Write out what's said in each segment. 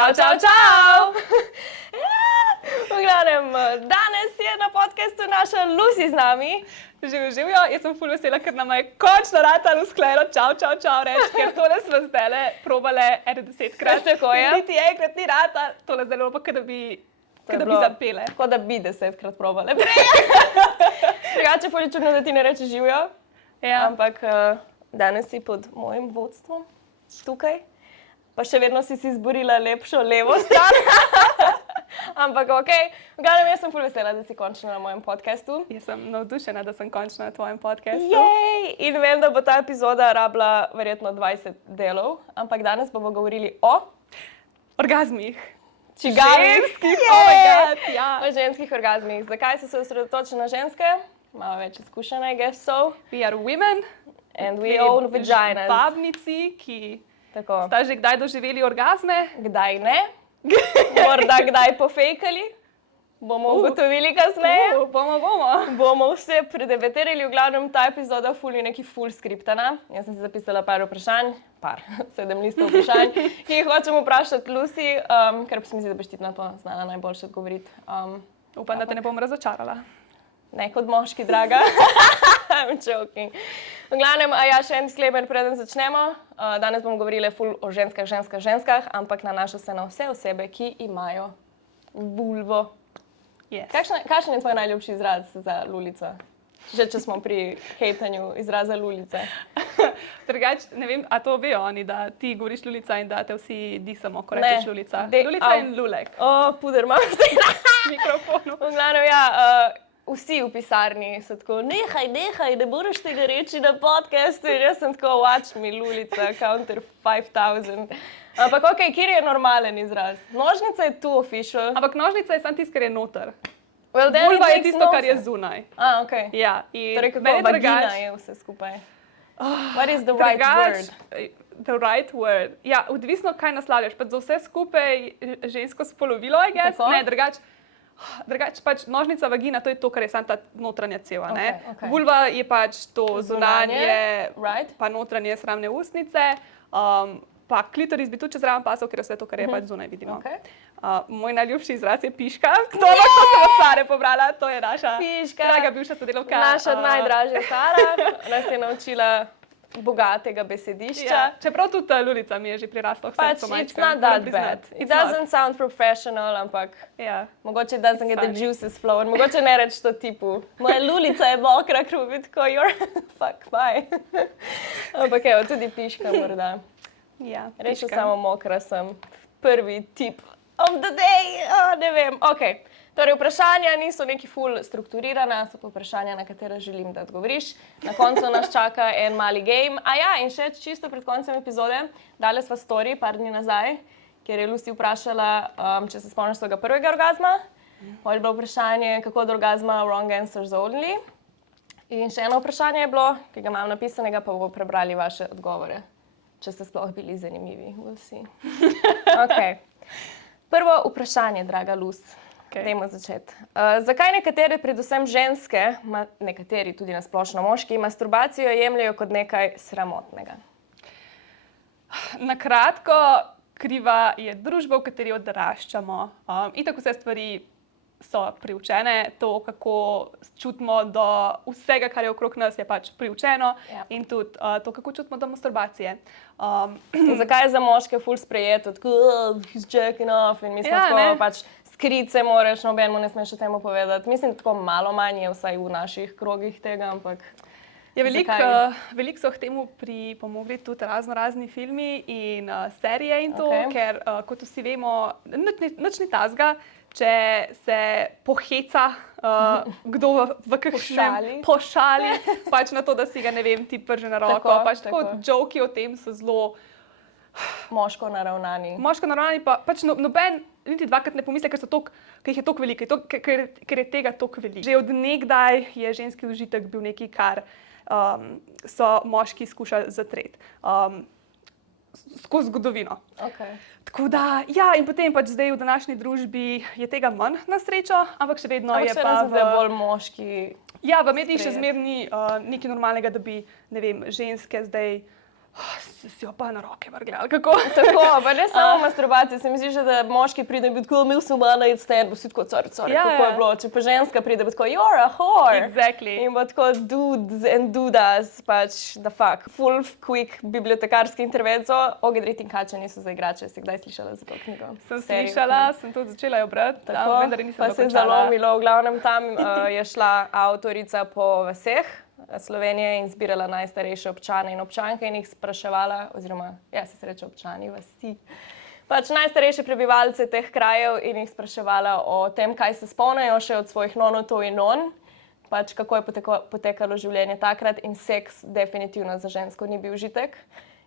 Čau, čau, čau! V glavnem, danes je na podcastu naša Lucy z nami. Živijo, jaz sem ful vesela, ker nam je končno ratalo usklajeno čau, čau, čau reči, ker tole smo zdajle probale 10krat. Tako je. Niti enkrat ni rata, tole zdaj lepo, da bi zapele. Kot da bi 10krat probale. Drugače pa je čudno, da ti ne reče živijo, Ja. ampak danes si pod mojim vodstvom tukaj. Pa še vedno si izborila lepšo levo stran. Ampak ok, v glavnem jaz sem ful vesela, da si končno na mojem podcastu. Jaz sem navdušena, da sem končno na tvojem podcastu. Jej! In vem, da bo ta epizoda rabila verjetno 20 delov, ampak danes bomo govorili o Orgazmih. čigavih. Oh my God, ja. O ženskih orgazmih. Zakaj so se osredotočili na ženske? Malo več izkušenj, I guess so. We are women. And we own vaginas. Babnici, ki Tako. sta že kdaj doživeli orgazme. Kdaj ne? Morda kdaj pofejkali? Bomo ugotovili kasneje. Bomo. Bomo vse predebatirali, v glavnem ta epizoda je neki full skriptana. Jaz sem si zapisala par vprašanj, 7 listov vprašanj, ki jih hočem vprašati Lucy, ker se mi zdi, da boš ti na to znala najboljše odgovoriti. Upam, da te ne bom razočarala. Ne kot moški, draga. I'm joking. V glavnem, še en disclaimer, preden začnemo. Danes bomo govorili ful o ženskah, ampak nanaša se na vse osebe, ki imajo vulvo. Yes. Kakšen je tvoj najljubši izraz za lulico? Že če smo pri hejtanju izraza lulice. Drugač, ne vem, a to vejo oni, da ti govoriš lulica in da te vsi disamo, ko rečeš lulica. Lulica in lulek. Puder imam zdaj na Mikrofonu. V glavnem, vsi v pisarni so tako, nehaj, ne moreš tega reči na podcastu. In jaz sem tako, watch me, lulica, counter 5000. Ampak ok, kjer je normalen izraz? Nožnica je tu official. Ampak nožnica je samo tisto, kar je noter. Well, then Vulva it je makes tisto, no kar je sense. zunaj. Ok. Ja, in Torej, kako meni je vagina drugače. je vse skupaj? What is the right word? The right word. Ja, odvisno, kaj naslavljaš. Pač za vse skupaj žensko spolovilo, I guess. Tako? Ne, drugače pač nožnica, vagina, to je to, kar je samo ta notranja ceva, ne? Ok. Vulva je pač to zunanje, right? pa notranje sramne ustnice, pa klitoris bi tudi čez zraven pasal, ker je vse to, kar je pač zunaj vidimo. Ok. Moj najljubši izraz je piška. To sem od Sare pobrala, to je naša Piška. draga bivša sodelavka. Naša najdražja Sara nas je naučila bogatega besedišča. Ja, čeprav tudi lulica mi je že prirasla k Pač, srcu it's not that bad. It doesn't sound professional, ampak Ja. mogoče it doesn't get the funny. juices flowing. Mogoče ne reči to tipu, moja lulica je mokra, kruvi, tako, you're fuck, bye. Ampak evo, tudi piška morda. Ja, Reči piška. samo mokra sem. Prvi tip of the day. Ne vem. Ok. Torej, vprašanja niso neki ful strukturirana, so pa vprašanja, na katera želim, da odgovoriš. Na koncu nas čaka en mali game. In še čisto pred koncem epizode, dali sva story par dni nazaj, kjer je Lucy vprašala, če se spomniš svojega prvega orgazma. Potem je bilo vprašanje, kako do orgazma wrong answers only. In še eno vprašanje je bilo, ki ga imam napisanega, pa bomo prebrali vaše odgovore. Če ste sploh bili zanimivi, vsi. Okay. Prvo vprašanje, draga Luz. Okay. Dajmo začeti. Zakaj nekatere, predvsem ženske, nekateri tudi na splošno moški, masturbacijo jemljajo kot nekaj sramotnega? Na kratko, kriva je družba, v kateri odraščamo. Itak vse stvari so priučene, to, kako čutimo do vsega, kar je okrog nas, je pač priučeno. Ja. In tudi to, kako čutimo do masturbacije. Zakaj je za moške ful sprejeto, tako, he's jacking off in mi smo tako, ne. pač skrice moraš, nobenemu ne smeš o temu povedati. Mislim, tako malo manj je vsaj v naših krogih tega, ampak Ja, veliko zakaj? so k temu pripomogli tudi razni filmi in serije in to, Ok. ker kot vsi vemo, nič ni tazga, če se poheca kdo v kakšnem pošali, pač na to, da si ga, ne vem, ti prže na roko. Tako, Pač tako. tako joki o tem so zelo moško naravnani. moško naravnani, pa pač noben niti dvakrat ne pomisli, ker jih je toliko veliko, ker je tega toliko veliko. Že od nekdaj je ženski užitek bil nekaj, kar so moški skušali zatreti skozi zgodovino. Okay. Tako da, ja, in potem pač zdaj v današnji družbi je tega manj na srečo, ampak še vedno Ampak je se pa nas zdaj bolj moški. Ja, v medijih še sprejet. zmeraj ni nekaj normalnega, da bi, ne vem, ženske zdaj si jo pa na roke vrgla, ali kako? Tako, pa ne samo masturbacija, se mi zdi, že, da moški pride in bi tako, imel sem one night stand, bo si tako, sorry, Ja, kako je ja. bilo, če pa ženska pride, bo tako, you're a whore. Exactly. In bo tako, dudes and dudas, pač, the fuck. Full quick bibliotekarski intervenco, Ogedrit in Kača niso za igrače, si kdaj slišala za to knjigo? Sem Serij? slišala, sem tudi začela jo brati, Tako, vendar nisem pa se je dokončala. zalomilo, v glavnem tam je šla avtorica po vaseh Slovenije in zbirala najstarejše občane in občanke in jih spraševala, oziroma, ja, se reče občani, vasi, pač najstarejše prebivalce teh krajev in jih spraševala o tem, kaj se spomnijo še od svojih nonotov in non, pač kako je potekalo življenje takrat in seks definitivno za žensko ni bil užitek.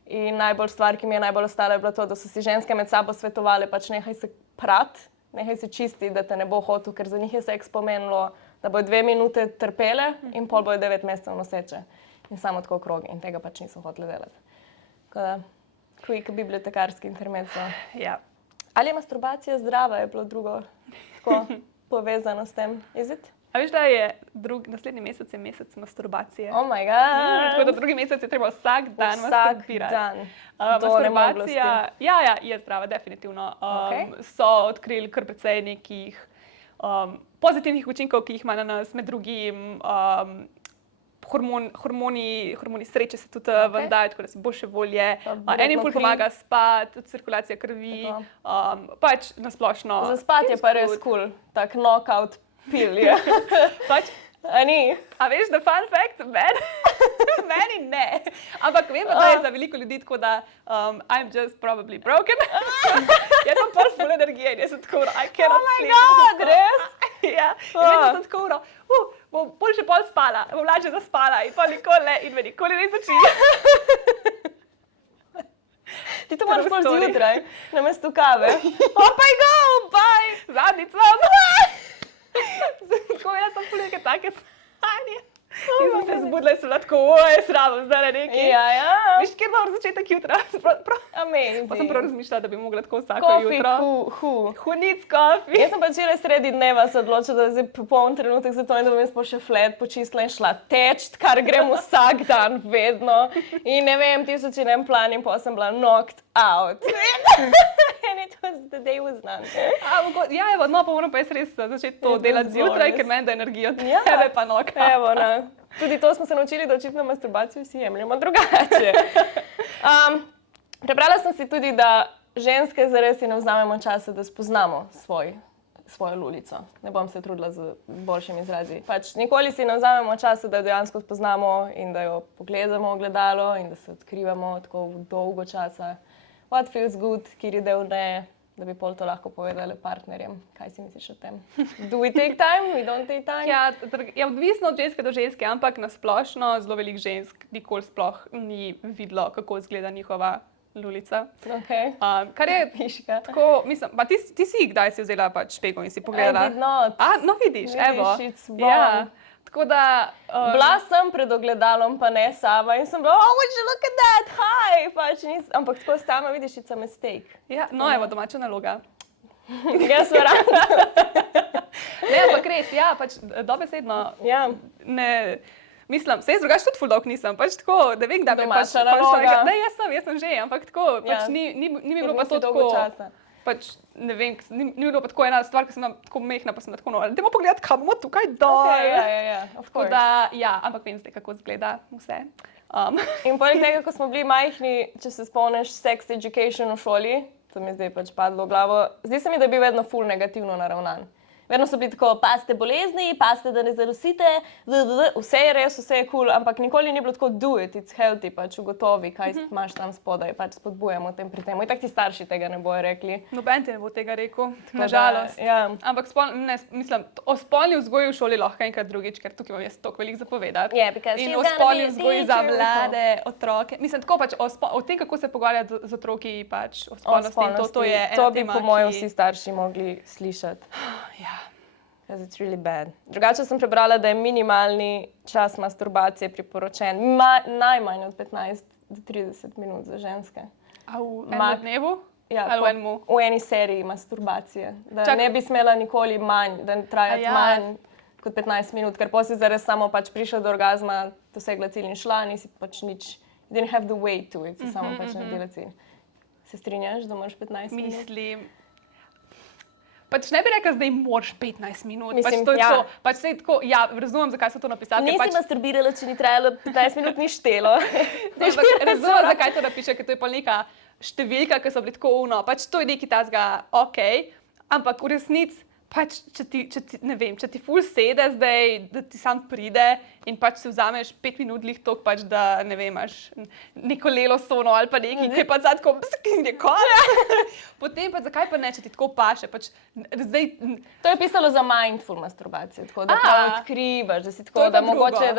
In najbolj stvar, ki mi je najbolj ostala, je bilo to, da so si ženske med sabo svetovale, pač nehaj se prati, nehaj se čisti, da te ne bo hotel, ker za njih je seks pomenilo, da bojo 2 minute trpele in pol bojo 9 mesecev noseče. In samo tako krog in tega pač niso hoteli delati. Tako da, quick bibliotekarski intermezzo. Ja. Ali je masturbacija zdrava, je bilo drugo tako povezano s tem? Is it? A veš, da je naslednji mesec je mesec masturbacije. Oh my god! Tako da drugi mesec je treba vsak dan Vsak masturbirati. dan. Do nemoglosti. Masturbacija, ja, je zdrava, definitivno. Okej. So odkrili kar precej nekih pozitivnih učinkov, ki jih ima na nas, med drugim hormoni sreče se tudi ven dajo, tako da se boljše volje. verjetno Enim ful kri. pomaga spati, tudi cirkulacija krvi, pač nasplošno. Za spati je pa res kul, tak knockout pil je. Pač, A ni? a veš, da fun fact, meni ne. Ampak vem, da je za veliko ljudi tako, da I'm just probably broken. Jaz sem prv full energije in jaz sem tako, I cannot sleep. God, res? Ja, in vedno sem tako, bom pol še pol spala, bom lažje zaspala in pol nikoli ne in me nikoli ne začne. Ti to moraš pol story. zjutraj, namesto kave. Opaj go, bye! Zadnjico. Tako jaz sem full neke take sanje. In sem se zbudila in sem bila tako, jaz rabim zdaj nekaj. Ja, ja. Veš, kjer dober začetek jutra? Amazing. Pa sem prav razmišljala, da bi mogla tako vsako Coffee, jutro. Hunic coffee. Jaz sem pa včeraj sredi dneva se odločila, da je zdaj popoln trenutek za to in da bom jaz pol še flet počistila in šla teč, kar grem vsak dan, vedno. In ne vem, 1000 in en plan in pol sem bila knocked out. And it was, the day was done. Ja, evo, no, pa moram pa jaz res začeti to Je delati to zjutraj, zelo ker meni da energijo Ja. tebe pa noka. Evo, ne. Tudi to smo se naučili, da očitno masturbacijo vsi jemljemo drugače. Prebrala sem si tudi, da ženske zares si ne vzamemo časa, da spoznamo svojo lulico. Ne bom se trudila z boljšimi izrazi. Pač nikoli si ne vzamemo časa, da jo dejansko spoznamo in da jo pogledamo v gledalo in da se odkrivamo tako dolgo časa. What feels good, kjer del ne, da bi pol to lahko povedali partnerjem. Kaj si misliš o tem? Do we take time? We don't take time? Ja, je odvisno od ženske do ženske, ampak na splošno zelo veliko žensk nikoli sploh ni videlo, kako izgleda njihova lulica. Okay. Kar je Piška. tako, mislim, pa ti si kdaj si vzela pač špego in si I pogledala? did not. No vidiš, evo. It's bomb. Ja, tako da... Bila sem pred ogledalom, pa ne sama in sem bila, oh, would you look at that, hi! Pač ampak tako sama vidiš, it's a mistake. Ja, no, evo, domača naloga. Jaz verjamem. Ne, ampak res, ja, pač dobesedno, Ja. ne, mislim, se jaz drugače tudi ful dolg nisem, pač tako, da vem, da bi pač... Domača naloga. Ne, jaz sem že, ampak tako, pač Ja. ni mi Ker bilo pa nisi to dolgo tako... časa. Pač, ne vem, ni bilo pa tako ena stvar, ki sem bila tako mehna, pa sem bila tako nora. Dajmo pogledati, kam bomo tukaj dol. Ja, of Tako course. da, ja, ampak vem zdaj, kako izgleda vse. In poleg tega, ko smo bili majhni, če se spomniš, sex education v šoli, to mi je zdaj pač padlo v glavo, zdi se mi, da je bil vedno ful negativno naravnan. Vedno so bili tako, pazite bolezni, pazite, da ne zarosite, vse je res, vse je kul, ampak nikoli ni bilo tako do it, it's healthy, pač ugotovi, kaj imaš tam spodaj, pač spodbujamo tem pri tem. In tako ti starši tega ne bojo rekli. Noben ti ne bo tega rekel, Tako nažalost. da, ja. Ampak mislim, o spolni vzgoji v šoli lahko enkrat drugič, ker tukaj imam jaz toliko veliko zapovedati. Yeah, because In she's o gonna spolni be a vzgoji za teacher. mlade otroke. Mislim, tako pač o tem, kako se pogovarjati z otroki, pač o spolnosti. In to je ena to bi tema, po mojem ki- vsi starši mogli slišati. Ja. Because it's really bad. Drugače sem prebrala, da je minimalni čas masturbacije priporočen najmanj od 15 do 30 minut za ženske. A v enem Mak- dnevu? Ja, Ali v enemu? v eni seriji masturbacije. Da Čak- ne bi smela nikoli manj, da trajati A ja. manj kot 15 minut, ker potem si zares samo pač prišla do orgazma, dosegla cilj in šla, nisi pač nič didn't have the weight to it, si samo pač naredila cilj. Se strinjaš, da moraš 15 minut? Mislim, pač ne bi rekla, da moraš 15 minut. Mislim, pač to je ja. tako, pač saj tako, ja, razumem, zakaj so to napisali. Nisi pač, masturbirala, če ni trajalo 15 minut, ni štelo. ne, ampak razumem, zakaj to napiše, ker to je pa neka številka, ki so bili tako pač to je nekaj tazga, ok, ampak v resnici, pač, če ti ful sede zdaj, da ti sam pride in pač se vzameš 5 minut lih tok, pač da, ne vem, imaš neko lelo sono ali pa nekaj, ki je pa zdaj tako, je konec. Potem pa zakaj pa ne, če ti tako paše, pač zdaj... To je pisalo za mindful masturbacijo, tako da prav odkrivaš, da si tako, da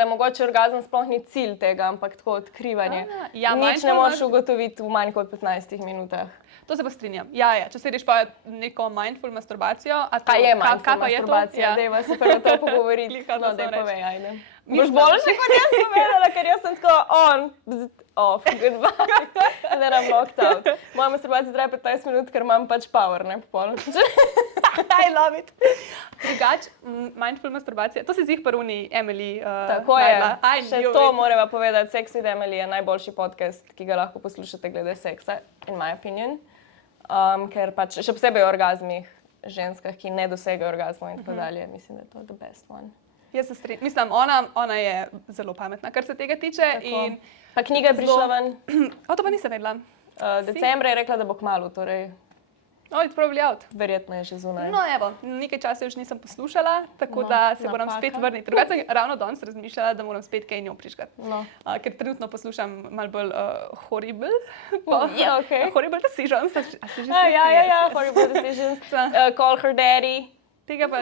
mogoče orgazem sploh ni cilj tega, ampak tako odkrivanje. Ja, nič ne moreš ugotoviti v manj kot 15 minutah. To se pa strinjam. Ja, če sediš pa neko mindful masturbacijo, kaj je mindful pa je to? masturbacija? Dajva se prvo to pogovoriti. No, daj povej, ajde. Mislim, Boš boljše kot jaz povedala, ker jaz sem tako on, off, goodbye, and then I'm locked out. Moja masturbacija traja 15 minut, ker imam pač power, ne, popolno. I love it. Drugač, mindful masturbacija, to si zih paruni Emily Tako je, še to morava povedati, Sex with Emily je najboljši podcast, ki ga lahko poslušate glede seksa, in my opinion. Ker pač še posebej o orgazmih, ženskah, ki ne dosegajo orgazmov in tako dalje, mislim, da je to the best one. Jaz se strinjam. Mislim, ona je zelo pametna, kar se tega tiče. In pa knjiga je prišla ven. O, to pa nisem vedela. Decembra je rekla, da bo kmalu, torej it's probably out. verjetno je že zunaj. No, evo, nekaj časa už nisem poslušala, tako da se moram spet vrniti. Drugače sem ravno danes razmišljala, da moram spet kaj njo prižgati. No. Ker trenutno poslušam malo bolj Horrible. Ja, okej. Horrible Decisions. A si že Ja, Horrible Decisions. Call Her Daddy. Tega pa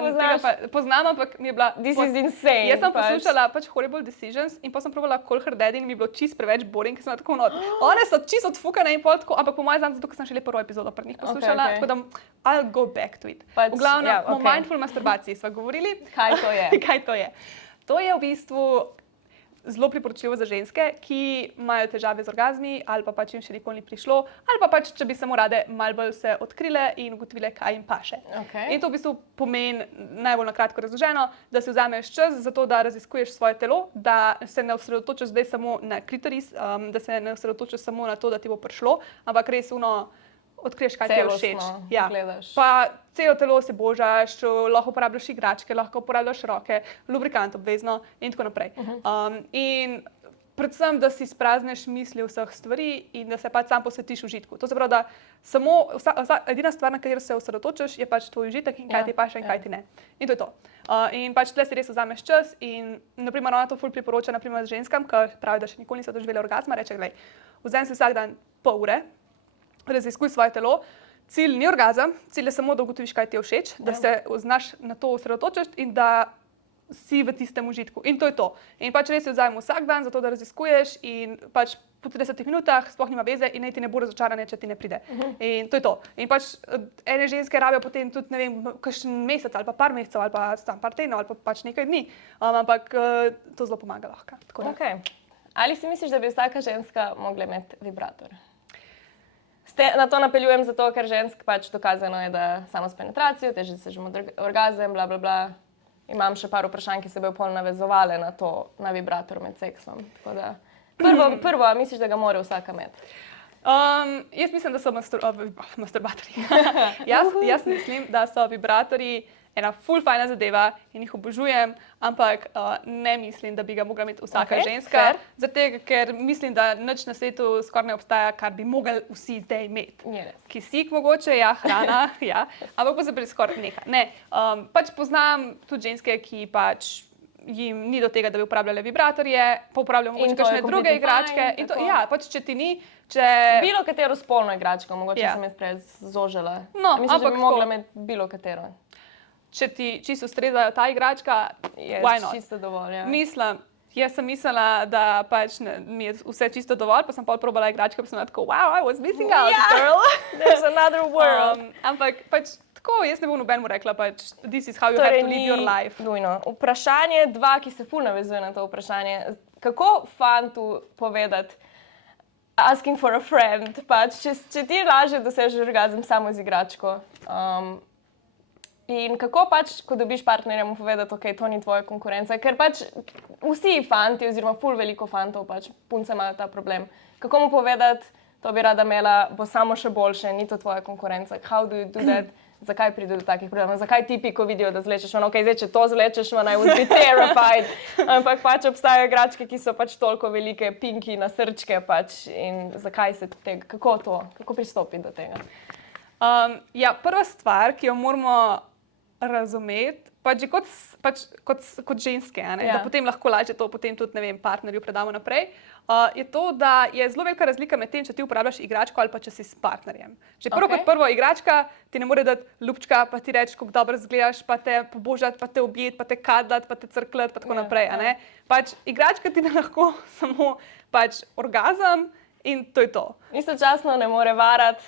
poznam, ampak mi je bila... This is insane. Jaz sem poslušala pač Horrible Decisions in pa sem provala Call Her Daddy in mi je bilo čist preveč boring, ker sem tako one so čist odfukane in pol tako, ampak po mojem znam zato, ker sem šele prvo epizodo pri njih poslušala, tako da I'll go back to it. V glavnem, o mindful masturbaciji sva govorili. Kaj to je? Kaj to je? To je v bistvu zelo priporočljivo za ženske, ki imajo težave z orgazmi ali pa pač jim še nikoli ni prišlo, ali pa pač, če bi samo rade malo bolj se odkrile in ugotovile, kaj jim paše. In to v bistvu pomeni, najbolj na kratko razloženo, da si vzameš čas za to, da raziskuješ svoje telo, da se ne osredotočiš zdaj samo na klitoris, da se ne osredotočiš samo na to, da ti bo prišlo, ampak res odkriješ, kaj ti je všeč. Ja. Pa celo telo se božaš, lahko uporabljaš igračke, lahko uporabljaš roke, lubrikant obvezno in tako naprej. In predvsem, da si sprazneš misli vseh stvari in da se pač sam posvetiš užitku. To se pravi, da samo edina stvar, na katero se osredotočiš, je pač tvoj užitek in kaj ti paše in kaj ti ne. In to je to. In pač tle si res vzameš čas in naprimer ona to ful priporoča naprimer ženskam, ki pravi, da še nikoli niso doživele orgazma, reče, glej, vzemi si vsak dan pol ure, raziskuj svoje telo. Cilj ni orgazem, cilj je samo, da ugotoviš, kaj ti je všeč, da se znaš na to osredotočiti in da si v tistem užitku. In to je to. In pač res si vzamem vsak dan, zato da raziskuješ in pač po 30 minutah sploh nima veze in niti ne bo razočaranje, če ti ne pride. In to je to. In pač ene ženske rabijo potem tudi, ne vem, kakšen mesec ali pa par mesecev ali pa par tednov ali pa pač nekaj dni. Ampak to zelo pomaga lahko. Ali si misliš, da bi vsaka ženska mogla imeti vibrator? Na to napeljujem zato, ker žensk pač dokazano je, da samo s penetracijo, težje dosežemo orgazem, bla, bla, bla. Imam še par vprašanj, ki se bojo pol navezovale na to, na vibrator med seksom. Tako da, prvo, misliš, da ga mora vsaka imeti? Jaz mislim, da so masturbatorji. Jaz mislim, da so vibratorji ena ful fajna zadeva in jih obožujem, ampak ne mislim, da bi ga mogla imeti vsaka ženska. Zato, ker mislim, da nič na svetu skoraj ne obstaja, kar bi mogli vsi zdaj imeti. Kisik mogoče, ja, hrana, ja, ampak pa se pri skoraj nekaj. Ne, pač poznam tudi ženske, ki pač jim ni do tega, da bi uporabljale vibratorje, pa uporabljajo mogoče kakšne druge igračke. In to, ja, pač če ti ni, bilo katero spolno igračko, mogoče sem jaz prej zožila. Mislim, da bi mogla imeti bilo katero. Če ti čisto ustrezajo ta igračka, je čisto dovolj. Ja. Jaz sem mislila, da pač mi je vse čisto dovolj, pa sem pol probala igračke, pa sem tako, wow, I was missing out, girl. There's another world. Ampak pač tako, jaz ne bom nobenemu rekla, pač this is how you have to live your life. Nujno. Vprašanje 2, ki se ful navezuje na to vprašanje. Kako fantu povedati asking for a friend, pač, če ti lažje dosežeš orgazem samo z igračko, In kako pač, ko dobiš partnerja, mu povedati, ok, to ni tvoja konkurenca, ker pač vsi fanti, oziroma ful veliko fantov, pač punce imajo ta problem. Kako mu povedati, to bi rada imela, bo samo še boljše, ni to tvoja konkurenca. How do you do that? Zakaj pride do takih problemov? Zakaj tipi, ko vidijo, da zlečeš, ok, zdaj, če to zlečeš, I would be terrified. Ampak pač obstajajo igračke, ki so pač toliko velike, pinki na srčke, pač in zakaj se tega, kako pristopiti do tega? Ja, prva stvar, ki jo moramo razumeti, pač že kot ženske, da potem lahko lažje to potem tudi, ne vem, partnerju predamo naprej, je to, da je zelo velika razlika med tem, če ti uporabljaš igračko ali pa če si s partnerjem. Že prvo kot prvo, igračka ti ne more dati ljubčka, pa ti reči, kako dobro izgledaš, pa te pobožati, pa te objeti, pa te kadlati, pa te crklati, pa tako naprej. Pač igračka ti da lahko samo pač orgazem in to je to. Istočasno ne more varati.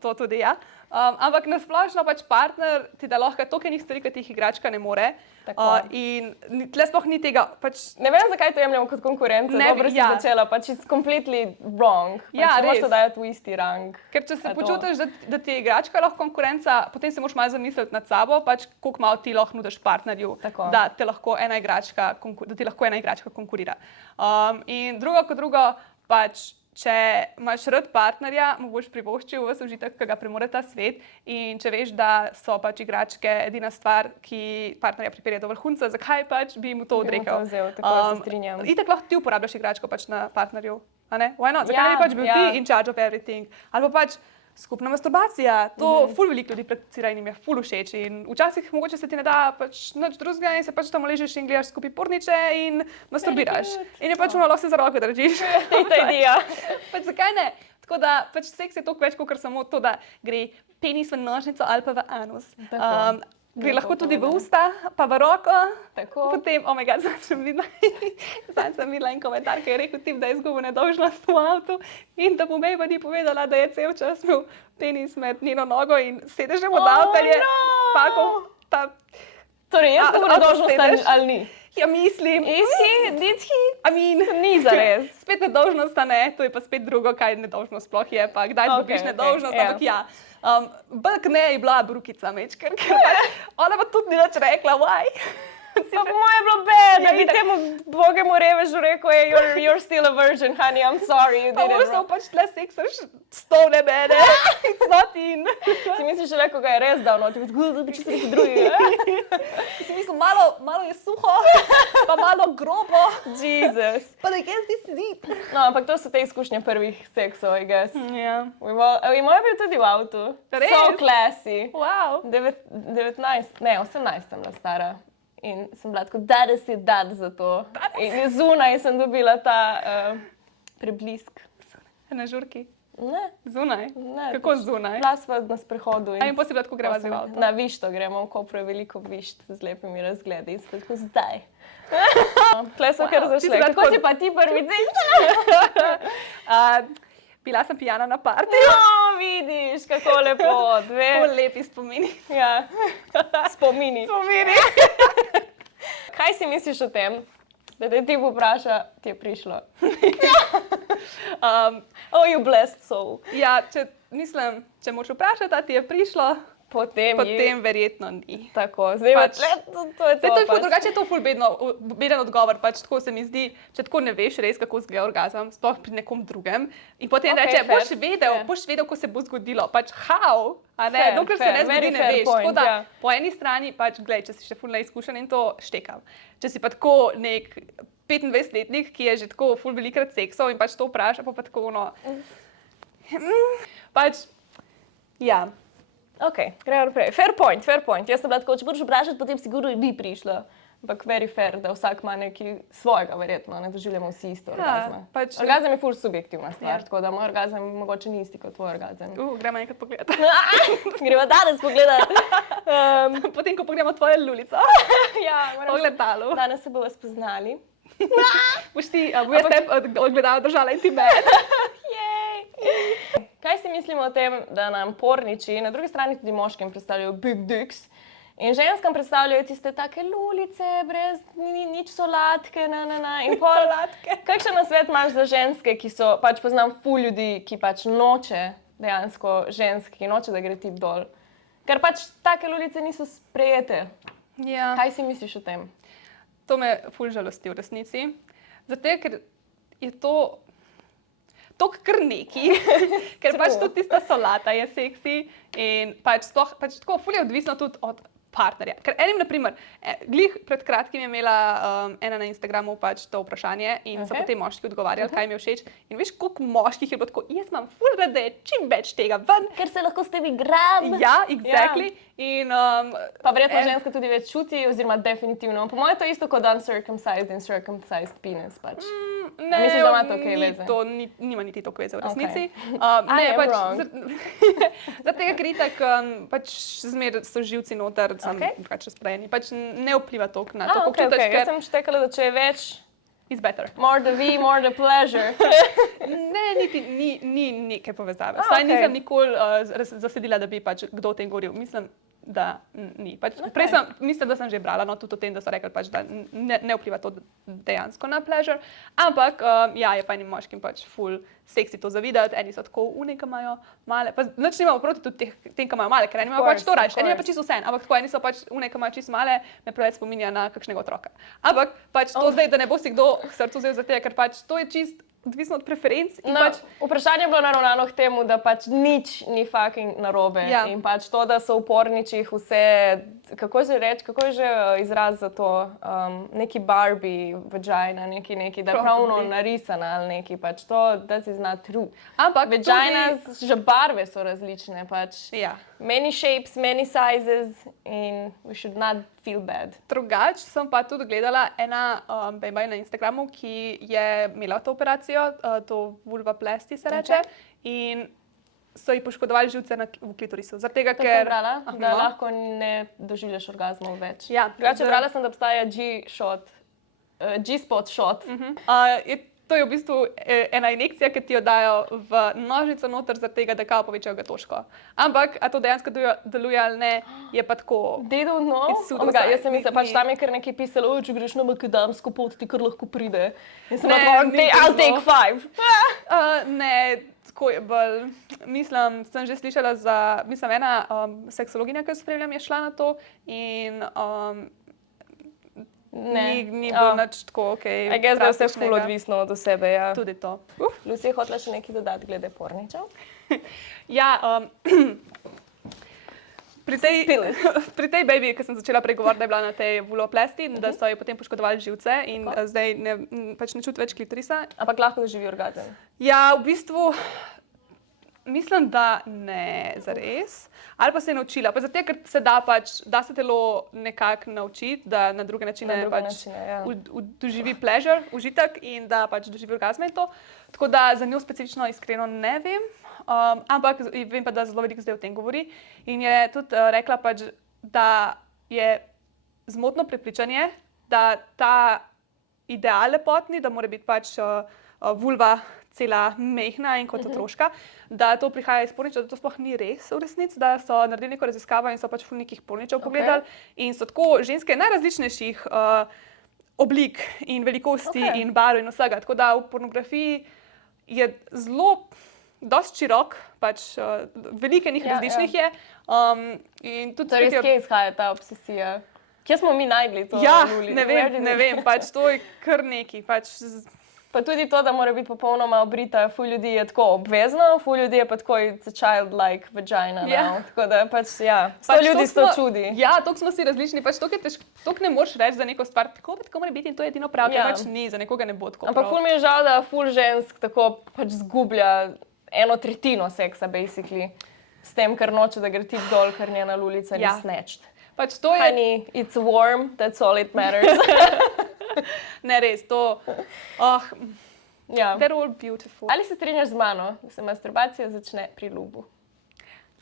To tudi, ja. Ampak nasplošno pač partner ti da lahko toliko enih stvari, ki ti jih igračka ne more. In tle sploh ni tega. Pač, ne vem, zakaj to jemljamo kot konkurenco. Dobro si začela, pač it's completely wrong. Ja, res. Ne moreš to dajati v isti rang. Ker če se počutiš, da ti je igračka lahko konkurenca, potem se moraš malo zamisliti nad sabo, pač koliko malo ti lahko nudiš partnerju, da ti lahko ena igračka konkurira. In drugo kot drugo, pač če imaš rad partnerja, mu boš privoščil ves užitek, ki ga premore ta svet, in če veš, da so pač igračke edina stvar, ki partnerja pripelje do vrhunca, zakaj pač bi mu to odrekel? Tako se strinjam. Itak lahko ti uporabljaš igračko pač na partnerju, a ne? Why not? Zakaj ne bi pač bil ti in charge of everything? Ali pa pač skupna masturbacija, to ful veliko ljudi prakticira in jim je ful všeč in včasih mogoče se ti ne da pač nič drugega in se pač tam ležeš in gledaš skupaj porniče in masturbiraš. In je pač lahko se za roko držiš. Ta idea. Pač zakaj ne? Tako da pač seks je toliko več kot samo to, da gre penis v nožnico ali pa v anus. Gre lahko tudi v usta, pa v roko. Tako. Potem, oh my god, zdaj sem videla en komentar, ki je rekel tip, da je izgubil nedolžnost v avtu in da mu Mejba ni povedala, da je cel čas imel penis med njeno nogo in sedežem od avta je pakal ta... Torej, jaz izgubil nedolžnost ali ni? Ja, mislim. Did he? Ni zares. Spet nedolžnost, a ne, to je pa spet drugo, kaj nedolžnost sploh je, pa kdaj izgubiš nedolžnost, ampak ja. Bolj ne je bila brukica mečkar, ker ona pa tudi ni nič rekla, why? Pa po moje je bilo bad, da bi temu bogemu revežu rekel, you're still a virgin, honey, I'm sorry, you did it wrong. Pa pač tle seksaš stone mene, it's not in. Si misliš, že ko ga je res dal, no, ti bi čisto neki drugi. Si mislil, malo je suho, pa malo grobo. Jesus. Pa da guess this is it. No, ampak to so te izkušnje prvih seksov, I guess. Ja. In moj je bil tudi v avtu. Res? So classy. Wow. 18 sem bila stara. In sem bila tako, da si dad za to. In zunaj sem dobila ta preblisk. Na žurki? Ne. Zunaj? Ne. Kako zunaj? Bila sva na sprehodu. In potem si bila tako greva z avtom? Na Višto gremo, v Kopru je veliko višt z lepimi razgledi. In sem tako zdaj. Tle so kar zašle. Kako si pa ti prvi Bila sem pijana na partiju. No, vidiš, kako lepo. Kako lepi spomini. Ja, spomini. Kaj si misliš o tem, da te ti vpraša, ti je prišlo? Oh, you blessed soul. Ja, če moraš vprašati, ti je prišlo, potem verjetno ni. Tako, zdaj pač, to je to. Drugače je to ful beden odgovor, pač tako se mi zdi, če tako ne veš res, kako izgleda orgazem, sploh pri nekom drugem. In potem reče, boš vedel, ko se bo zgodilo, pač how, a ne, dokler se ne zgodi, ne veš. Tako da po eni strani, pač glej, če si še ful neizkušen in to štekam. Če si pa tako nek 25-letnik, ki je že tako ful velikrat seksal in pač to vpraša, pa tako ono, pač, ja. Ok, gremo naprej. Fair point. Jaz sem bila tako, če boš vprašati, potem sigurno bi prišla. Ampak very fair, da vsak ima nekaj svojega, verjetno, ne doživljamo vsi isto orgazma. Pač, orgazem je ful subjektivna stvar, tako da moj orgazem mogoče ni isti kot tvoj orgazem. Gremo enkrat pogledati. Gremo danes pogledati. Potem, ko pogledamo tvojo lulico. Ja, ogledalu. Danes se bomo spoznali. Boš ti, jaz te ogledalo držala in ti mene. Kaj si mislimo o tem, da nam porniči, na drugi strani tudi moškim predstavljajo big dicks in ženskam predstavljajo tiste take lulice, brez nič solatke, in pol. Kakšen nasvet imaš za ženske, ki so, pač poznam ful ljudi, ki pač noče dejansko žensk, ki noče, da gre tip dol. Ker pač take lulice niso sprejete. Ja. Kaj si misliš o tem? To me ful žalosti v resnici. Zato, ker je to kar neki, ker pač tudi tista solata je seksi in pač tako ful je odvisno tudi od partnerja. Ker enim, naprimer, glih pred kratkim je imela ena na Instagramu pač to vprašanje in so potem moški odgovarjali, kaj mi je všeč. In veš, koliko moških je bilo tako, jaz imam ful rad, da je čim več tega ven. Ker se lahko s tem igram. Ja, exactly. In, pa verjetno ženska tudi več čuti, oziroma definitivno. Po mojem je to isto kot uncircumcised in circumcised penis. Pač. Ne, misliš, da ima to kaj veze? To nima niti toliko veze v resnici. I am wrong. Zaradi tega, ker itak pač zmer so živci noter, drugače razporejeni. Pač ne vpliva toliko na to, Okay. Jaz sem štekala, da če je več, is better. more the V, more the pleasure. Ne, niti ni neke povezave. Saj nisem nikoli zasledila, da bi pač kdo o tem govoril. Mislim, da ni. Pač, prej mislim, da sem že brala, no, tudi o tem, da so rekli, pač, da ne vpliva to dejansko na pleasure. Ampak ja, je pa enim moškim pač ful seksi to zavidati. Eni so tako unega imajo male. Pa nič nimamo proti tudi tem, ki imajo male, ker eni imajo pač to rajš. Eni je pač čisto vse. Ampak tako eni so pač unega imajo čisto male, me preveč spominja na kakšnega otroka. Ampak pač to zdaj, da ne bo si kdo k srcu vzel za te, ker pač to je čisto odvisno od preferenc. No, pač, vprašanje je bilo naravnano k temu, da pač nič ni fucking narobe. Ja. In pač to, da so v porničih vse, kako je že izraz za to, neki Barbie vagina, neki, da je pravno narisana ali neki, pač to, that is not true. Ampak vagina, že barve so različne, pač. Ja. Many shapes, many sizes in we should not feel bad. Drugač sem pa tudi gledala ena bejba na Instagramu, ki je imela to operacijo, to vulvoplasty se reče, in so ji poškodovali živce v klitorisu. Zaradi tega, To ker sem brala, da lahko ne doživljaš orgazmov več. Ja. Drugače brala sem, da obstaja G-spot shot. To je v bistvu ena injekcija, ki ti jo dajo v nožnico noter, zaradi tega, da kao povečajo ga točko. Ampak, a to dejansko deluje ali ne, je pa tako. They don't know? Jaz sem mislila, pač tam je kar nekaj pisalo, če greš na makadamsko pot, ti kar lahko pride. In sem rekla, I'll take 5. Ne, tako je bolj. Mislim, sem že slišala ena seksologinja, ki jo spremljam, je šla na to in ni bilo nič tako, okej. I guess, da je vse ful odvisno od osebe, ja. Tudi to. Lucy je hotela še nekaj dodati glede porničev? Ja, pri tej baby, ki sem začela pregovoriti, da je bila na tej vulvoplasti, da so ji potem poškodovali živce in zdaj pač ne čuti več klitorisa. Ampak lahko doživi orgazem? Ja, v bistvu mislim, da ne zares. Ali pa se je naučila. Pa zato, ker se da se telo nekako naučiti, da na druge načine doživi pleasure, užitek in da pač doživi orgazme in to. Tako da za njo specifično iskreno ne vem. Ampak vem pa, da zelo veliko zdaj o tem govori. In je tudi rekla pač, da je zmotno prepričanje, da ta ideal lepotni, da mora biti pač vulva cela mehna in kot otroška, da to prihaja iz porničev, da to sploh ni res v resnici, da so naredili neko raziskavo in so pač ful nekih porničev pogledali in so tako ženske najrazličnejših oblik in velikosti in barv in vsega. Tako da v pornografiji je zelo dosti širok, pač veliko njih različnih je. In tudi torej, kje izhaja ta obsesija? Kje smo mi najdli to? Ja, ne vem, pač to je kar neki, pač. Pa tudi to, da mora biti popolnoma obrita, ful ljudi je tako obvezno, ful ljudi je pa tako it's a childlike vagina. Tako da pač, ja, sto ljudi sto čudi. Ja, toliko smo si različni, pač toliko ne moreš reči za neko stvar, tako mora biti in to je edino prav, ker pač ni, za nekoga ne bo tako prav. Ampak ful mi je žal, da ful žensk tako pač zgublja 1/3 seksa, basically, s tem, ker noče, da gre tip dol, ker njena lulica ni snatched. Pač to je... Honey, it's warm, that's all it matters. Ne, res, to... They're all beautiful. Ali se strinjaš z mano, da se masturbacija začne pri ljubu?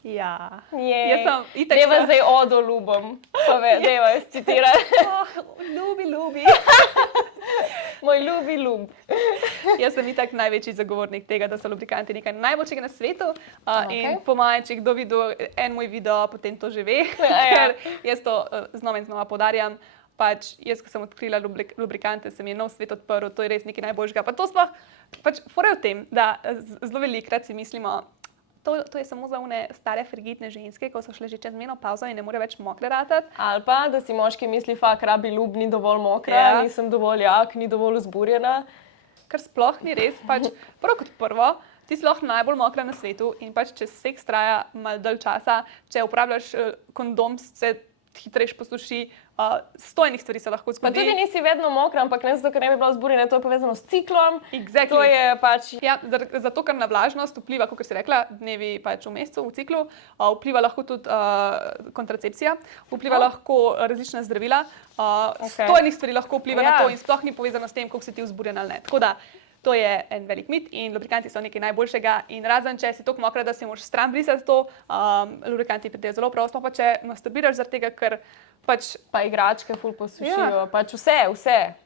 Ja. Deva zdaj odo ljubom. Deva, jaz citiram. Ljubi. Moj ljubi ljub. Jaz sem itak največji zagovornik tega, da so lubrikanti nekaj najboljšega na svetu. In po mojem, če kdo videl en moj video, potem to že ve. Ker jaz to znova in znova poudarjam. Pač jaz, ko sem odkrila lubrikante, se mi je nov svet odprl, to je res nekaj najboljšega. Pa to sploh, pač fora je v tem, da zelo velikokrat si mislimo, to je samo za one stare frigidne ženske, ko so šle že čez menopavzo in ne more več mokre ratati. Ali pa, da si moški misli, fak, rabi ljub, ni dovolj mokra, Ja. nisem dovolj jak, ni dovolj vzburjena. Kar sploh ni res. Pač, prvo kot prvo, ti si lahko najbolj mokra na svetu in pač če seks traja malo dalj časa, če uporabljaš kondom, se hitreje posuši, 100 enih stvari se lahko Pa zgodi. tudi nisi vedno mokra, ampak ne zato, ker ne bi bila vzburjena, to je povezano s ciklom. Exactly. To je pač... Ja, zato, ker na vlažnost vpliva, kot si rekla, dnevi pač v mesecu, v ciklu, vpliva lahko tudi kontracepcija, vpliva lahko različna zdravila, 100 enih stvari lahko vpliva na to in sploh ni povezano s tem, koliko si ti vzburjen ali ne. Tako da, to je en velik mit in lubrikanti so nekaj najboljšega in razen, če si tako mokra, da si moraš stran brisati to, lubrikanti pridejo zelo prav, sploh pa če masturbiraš zaradi tega, ker pač Pa igračke ful posušijo, pač vse.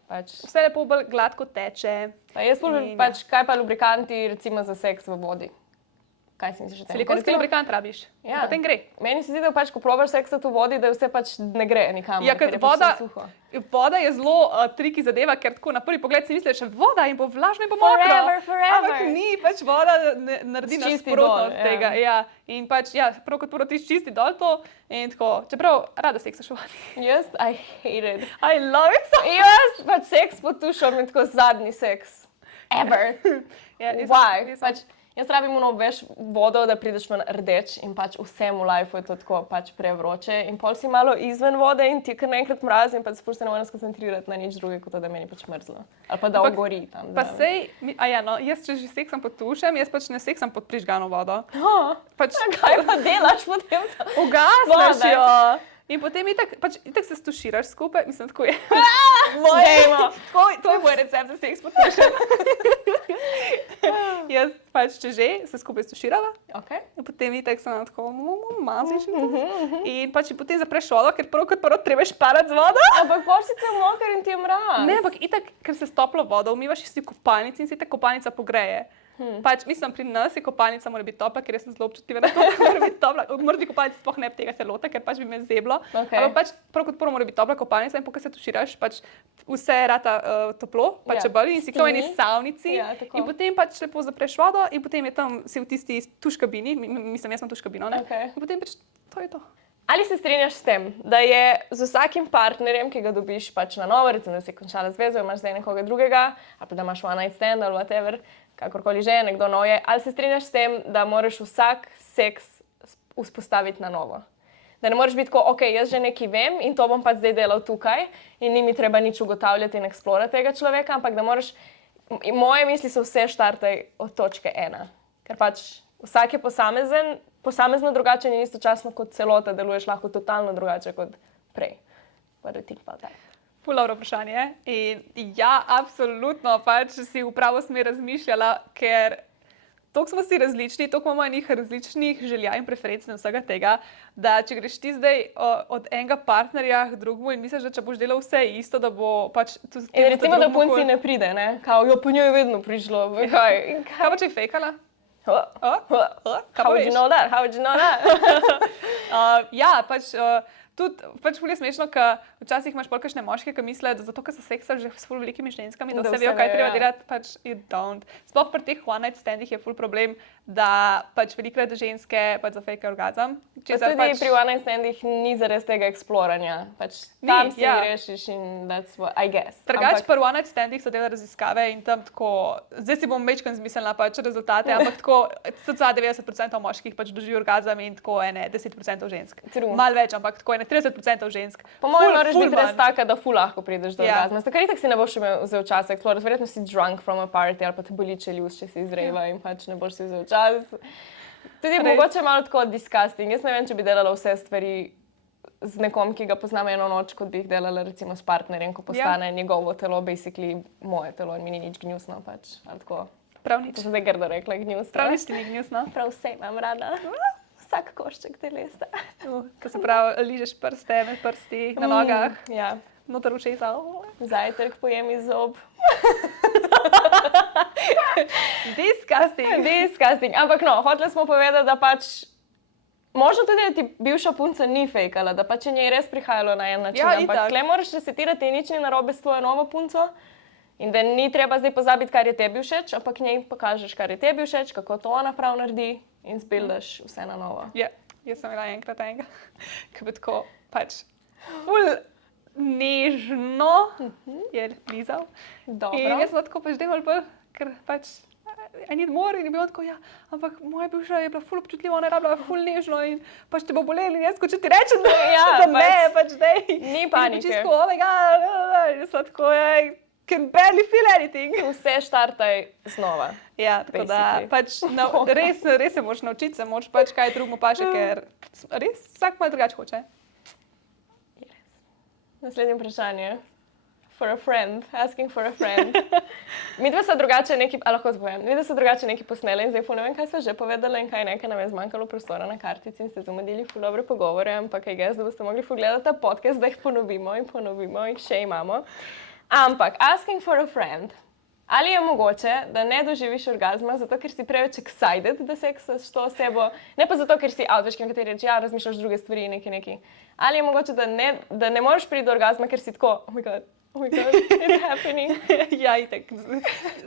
Pač. vse lepo bolj gladko teče. Pa jaz pač, kaj pa lubrikanti recimo za seks v vodi? Kaj si misliš o tem? Silikonski lubrikant rabiš, Ja. potem gre. Meni se zdi, da pač, ko probaš seksati v vodi, da vse pač ne gre nikamor. Ja, ker ker je pač vse suho. voda je zelo triki zadeva, ker tako na prvi pogled si misliš, da je voda in bo vlažno in bo mokro. Forever. Ampak ni, pač voda naredi Čisti nasprotno dol, od tega. Ja. In pač, ja, prav kot prvo ti čisti dol to in tako, čeprav rada seksaš v vodi. Jaz, I hate it. I love it so. Jaz pač seks pod tušom in tako zadnji seks. Ever. Ja, Why? Pač, jaz rabim veš vodo, da prideš ven rdeč in pač vsem v lifeu je to tako pač prevroče in pol si malo izven vode in ti kar naenkrat mraz in pač sploh se ne morem skoncentrirati na nič drugega, kot to, da meni pač mrzlo. Ali pa da ogori tam. Pa sej, no, jaz če že seksam pod tušem, jaz pač ne seksam pod prižgano vodo. Pač, Kaj pa delaš potem? ugasneš Voda. jo. In potem itak se stuširaš skupaj, mislim, tako je. Dajmo. To je moj recept za seks pod tušem. Jaz pač, če že, se skupaj stuširava. Okay. In potem itak se nam tako maziš. In pač potem zapreš vodo, ker prvo kot prvo treba šparati z vodo. Ampak pol si cel moker in ti je mraz. Ne, ampak itak, ker se s toplo vodo umivaš iz kopalnice in se ta kopalnica pogreje. Pač, mislim, pri nas je kopalnica mora biti topla, ker jaz sem zelo občutljiva na to, da mora biti topla. Mora biti kopalnica, sploh ne bi tega se lota, ker pač bi me zeblo. Okay. Ampak pač prvo kot prvo mora biti topla kopalnica in pokaj se tuširaš, pač vse rata toplo, pač Ja. boli in si to v eni Steamy. savnici. Ja, tako. In potem pač lepo zapreš vodo in potem je tam si v tisti tuš kabini, mislim, jaz sem tuš kabino, ne? Okay. In potem pač to je to. Ali se strinjaš s tem, da je z vsakim partnerjem, ki ga dobiš pač na novo, recimo, da si končala zvezo, imaš zdaj nekoga drugega, ali pa da imaš one night stand ali whatever, kakorkoli že, nekdo nov je, ali se strinjaš s tem, da moraš vsak seks vzpostaviti na novo? Da ne moreš biti tako, ok, jaz že nekaj vem in to bom pač zdaj delal tukaj in ni mi treba nič ugotavljati in eksplorati tega človeka, ampak da moraš, moje misli so vse štartaj od točke 1, ker pač vsak je posamezno drugačen in istočasno kot celota deluješ lahko totalno drugače kot prej. What do you think about that? Ful dobro vprašanje. In ja, absolutno pač si v pravo smer razmišljala, ker toliko smo si različni, toliko imamo enih različnih želja in preferenc in vsega tega, da če greš ti zdaj od enega partnerja k drugemu in misliš, da če boš delal vse isto, da bo pač... In recimo, da punci ne pride, ne? Kao, jo, po njoj je vedno prišlo. Kaj? Kaj pa če je fejkala? How would you know that? How would you know that? Ja, pač tudi pač ful je smešno, ker včasih imaš pol kakšne moške, ki mislijo, da zato, ker se seksaš že s ful velikimi ženskami, da vse vejo, kaj treba delati, pač you don't. Sploh pri teh one night standih je ful problem, da pač velikokrat ženske pač zafejkajo orgazem. Pa tudi pač... pri one night standih ni zares tega eksploranja. Pač tam si rešiš in that's what I guess. Drugač pri one night standih so delali raziskave in tam tako, zdaj si bom večkrat zmislila pač rezultate, ampak tako cca 90% moških pač doživi orgazem in tako 10% žensk. Malo več, ampak tako 30% žensk. Po mojem moraš biti res taka, da ful lahko prideš do orgazma. Ker itak si ne boš vzel čas eksplorati, verjetno si drunk from a party ali pa te boli čeljust, če si izreva in pač ne boš si vzel čas. Tudi mogoče malo tako disgusting. Jaz ne vem, če bi delala vse stvari z nekom, ki ga poznam eno noč, kot bi jih delala recimo s partnerjem, ko postane njegovo telo basically moje telo in mi ni nič gnusno pač. Prav nič. To sem zdaj grdo rekla, gnusno. Prav nič ti ni gnusno. Prav vse imam rada. Vsak košček telesa. Ko se pravi, ližeš prste, med prsti, na nogah, ja. noter ušesa. Zajtrk pojem iz zob. Disgusting. Ampak no, hoteli smo povedati, da pač možno tudi, da ti bivša punca ni fejkala, da pač je njej res prihajalo na en način. Ja, ampak tle moraš resetirati in nič ni narobe s tvojo novo punco. In da ni treba zdaj pozabiti, kar je tebi všeč, ampak njej pokažeš, kar je tebi všeč, kako to ona prav naredi in zbildaš vse na novo. Ja, jaz sem imela enkrat enega, ki bi tako pač ful nežno je lizal. Dobro. In jaz sem tako pač demal bolj, ker pač I need more in je bilo tako, ja, ampak moja bivša je bila ful občutljiva, ona je rabila ful nežno in pač te bo bolelo in jaz, ko če ti rečem, da, Ja, da ne, pač dej. Ni panike. In oh my god, in sem tako, I can barely feel anything. Vse štartaj znova. Ja, tako da pač res se moraš naučiti, se moraš pač kaj drugemu paše, ker res vsak malo drugače hoče. Naslednje vprašanje. For a friend, asking for a friend. Midva sta drugače neki, a lahko povem, midva sta drugače neki posnele in zdaj ne vem, kaj sva že povedala in kaj nekaj nam je zmanjkalo prostora na kartici in ste zamudili ful dobre pogovore, ampak I guess, da boste mogli pogledati ta podcast, da jih ponovimo in jih še imamo. Ampak, asking for a friend. Ali je mogoče, da ne doživiš orgazma, zato ker si preveč excited, da seksaš to osebo, ne pa zato, ker si out, veš, kateri reči, ja, razmišljaš druge stvari, neki. Ali je mogoče, da ne moreš priti do orgazma, ker si tako, oh my god, it's happening. Ja, itek,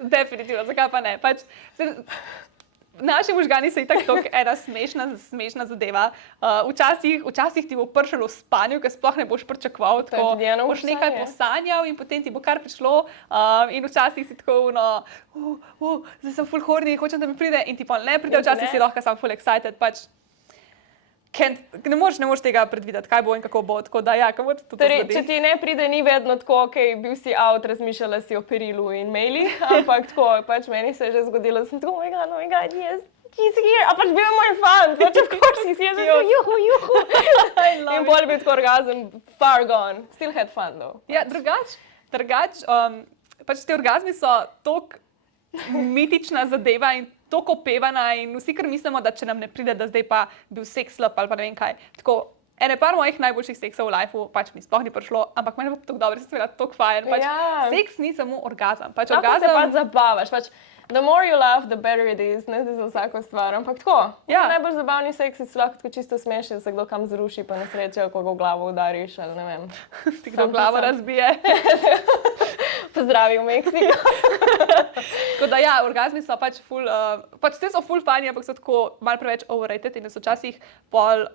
definitivno, zakaj pa ne? Pač, naši možgani so itak toliko ena smešna zadeva. Včasih ti bo pršalo v spanju, ker sploh ne boš pričakoval, tako boš nekaj posanjal in potem ti bo kar prišlo in včasih si tako zdaj sem full horny, hočem, da mi pride in ti pa ne pride, včasih si lahko sam full excited, pač ne moreš tega predvideti, kaj bo in kako bo, tako da ja, kako to torej, zgodi. Če ti ne pride, ni vedno tako, okay, bil si out, razmišljala si o perilu in mailih, ampak tako, pač meni se je že zgodilo, da sem tako, oh my god, yes, he's here, a pač bil je moj fan, pač of course he's here, juhu. In bolj bi tako orgazem, far gone, still had fun though. Ja, drugač, pač te orgazmi so toliko mitična zadeva in toliko opevana in vsi kar mislimo, da če nam ne pride, da zdaj pa bil seks slab ali pa ne vem kaj. Tako, ene par mojih najboljših seksov v lifeu, pač mi sploh ni prišlo, ampak meni pa tako dobro, sem bila tako fajn. Pač seks ni samo orgazem. Pač orgazem se pač zabavaš, pač the more you laugh, the better it is, ne zdaj za vsako stvar, ampak tako. Ja. Najbolj zabavni seks si lahko tako čisto smeš, da se kdo kam zruši, pa nesreča, ko ga v glavo udariš, ali ne vem. Ti kdo glavo razbije. Pozdravi v Meksiko. Tako da ja, orgazmi so pač ful, pač te so ful fajni, ampak so tako malo preveč overrated in da so včasih pol,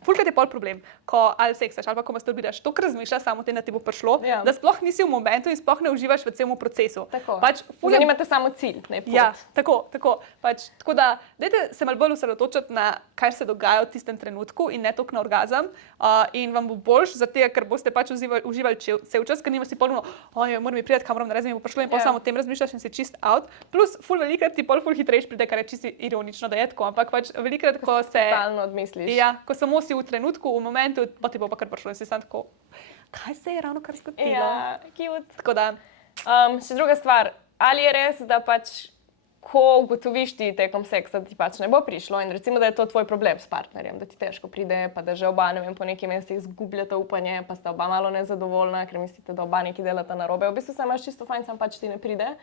fulkrat je pol problem, ko ali seksaš ali pa ko masturbiraš, toliko razmišljaš samo o tem, da ti bo prišlo, da sploh nisi v momentu in sploh ne uživaš v celem procesu. Tako, pač, zanima te samo cilj, ne pot. Ja, tako. Pač, tako da, dajte se malo bolj osredotočiti na kaj se dogaja v tistem trenutku in ne toliko na orgazem in vam bo boljš, zato ker boste pač uživali cel čas, ker nima si polno, moram mi priti, kam moram narediti, mi bo prišlo in pol samo o tem razmišljaš in si čist out. Plus, velikrat ti pol hitrejš pride, kar je čisto ironično, da je tako, ampak pač velikrat, ko se stalno odmisliš. Ja, ko samo si v trenutku, v momentu, pa ti bo pa kar prišlo in si sam tako, kaj se je ravno kar zgodilo? Ja, cute. Tako da. Še druga stvar, ali je res, da pač, ko ugotoviš ti tekom seksa, da ti pač ne bo prišlo in recimo, da je to tvoj problem s partnerjem, da ti težko pride, pa da že oba, ne vem, po nekaj mestih izgubljate upanje, pa sta oba malo nezadovoljna, ker mislite, da oba nekaj delata narobe. V bistvu se imaš čisto fajn, sam pač ti ne pride.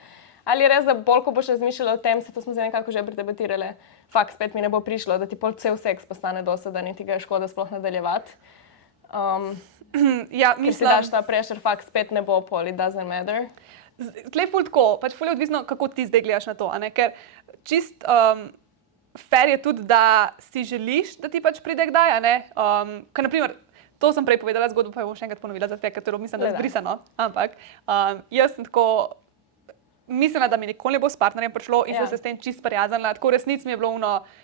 Ali je res, da bolj, ko boš razmišljala o tem, se to smo se nekako že predebatirali, fakt spet mi ne bo prišlo, da ti pol cel seks postane dosadan in ti ga je škoda sploh nadaljevati. Ja, ker si daš ta pressure, fakt spet ne bo pol, it doesn't matter. Tlej ful tako, pač ful je odvisno, kako ti zdaj gledaš na to, a ne? Ker čist fair je tudi, da si želiš, da ti pač pride kdaj, a ne? Ker naprimer, to sem prej povedala zgodbo, pa jo bom še enkrat ponovila, zato ker mislim, da je zbrisano, ampak jaz sem tako mislila, da mi nikoli ne bo s partnerjem prišlo in sem se s tem čist sprijaznila. Tako v resnici mi je bilo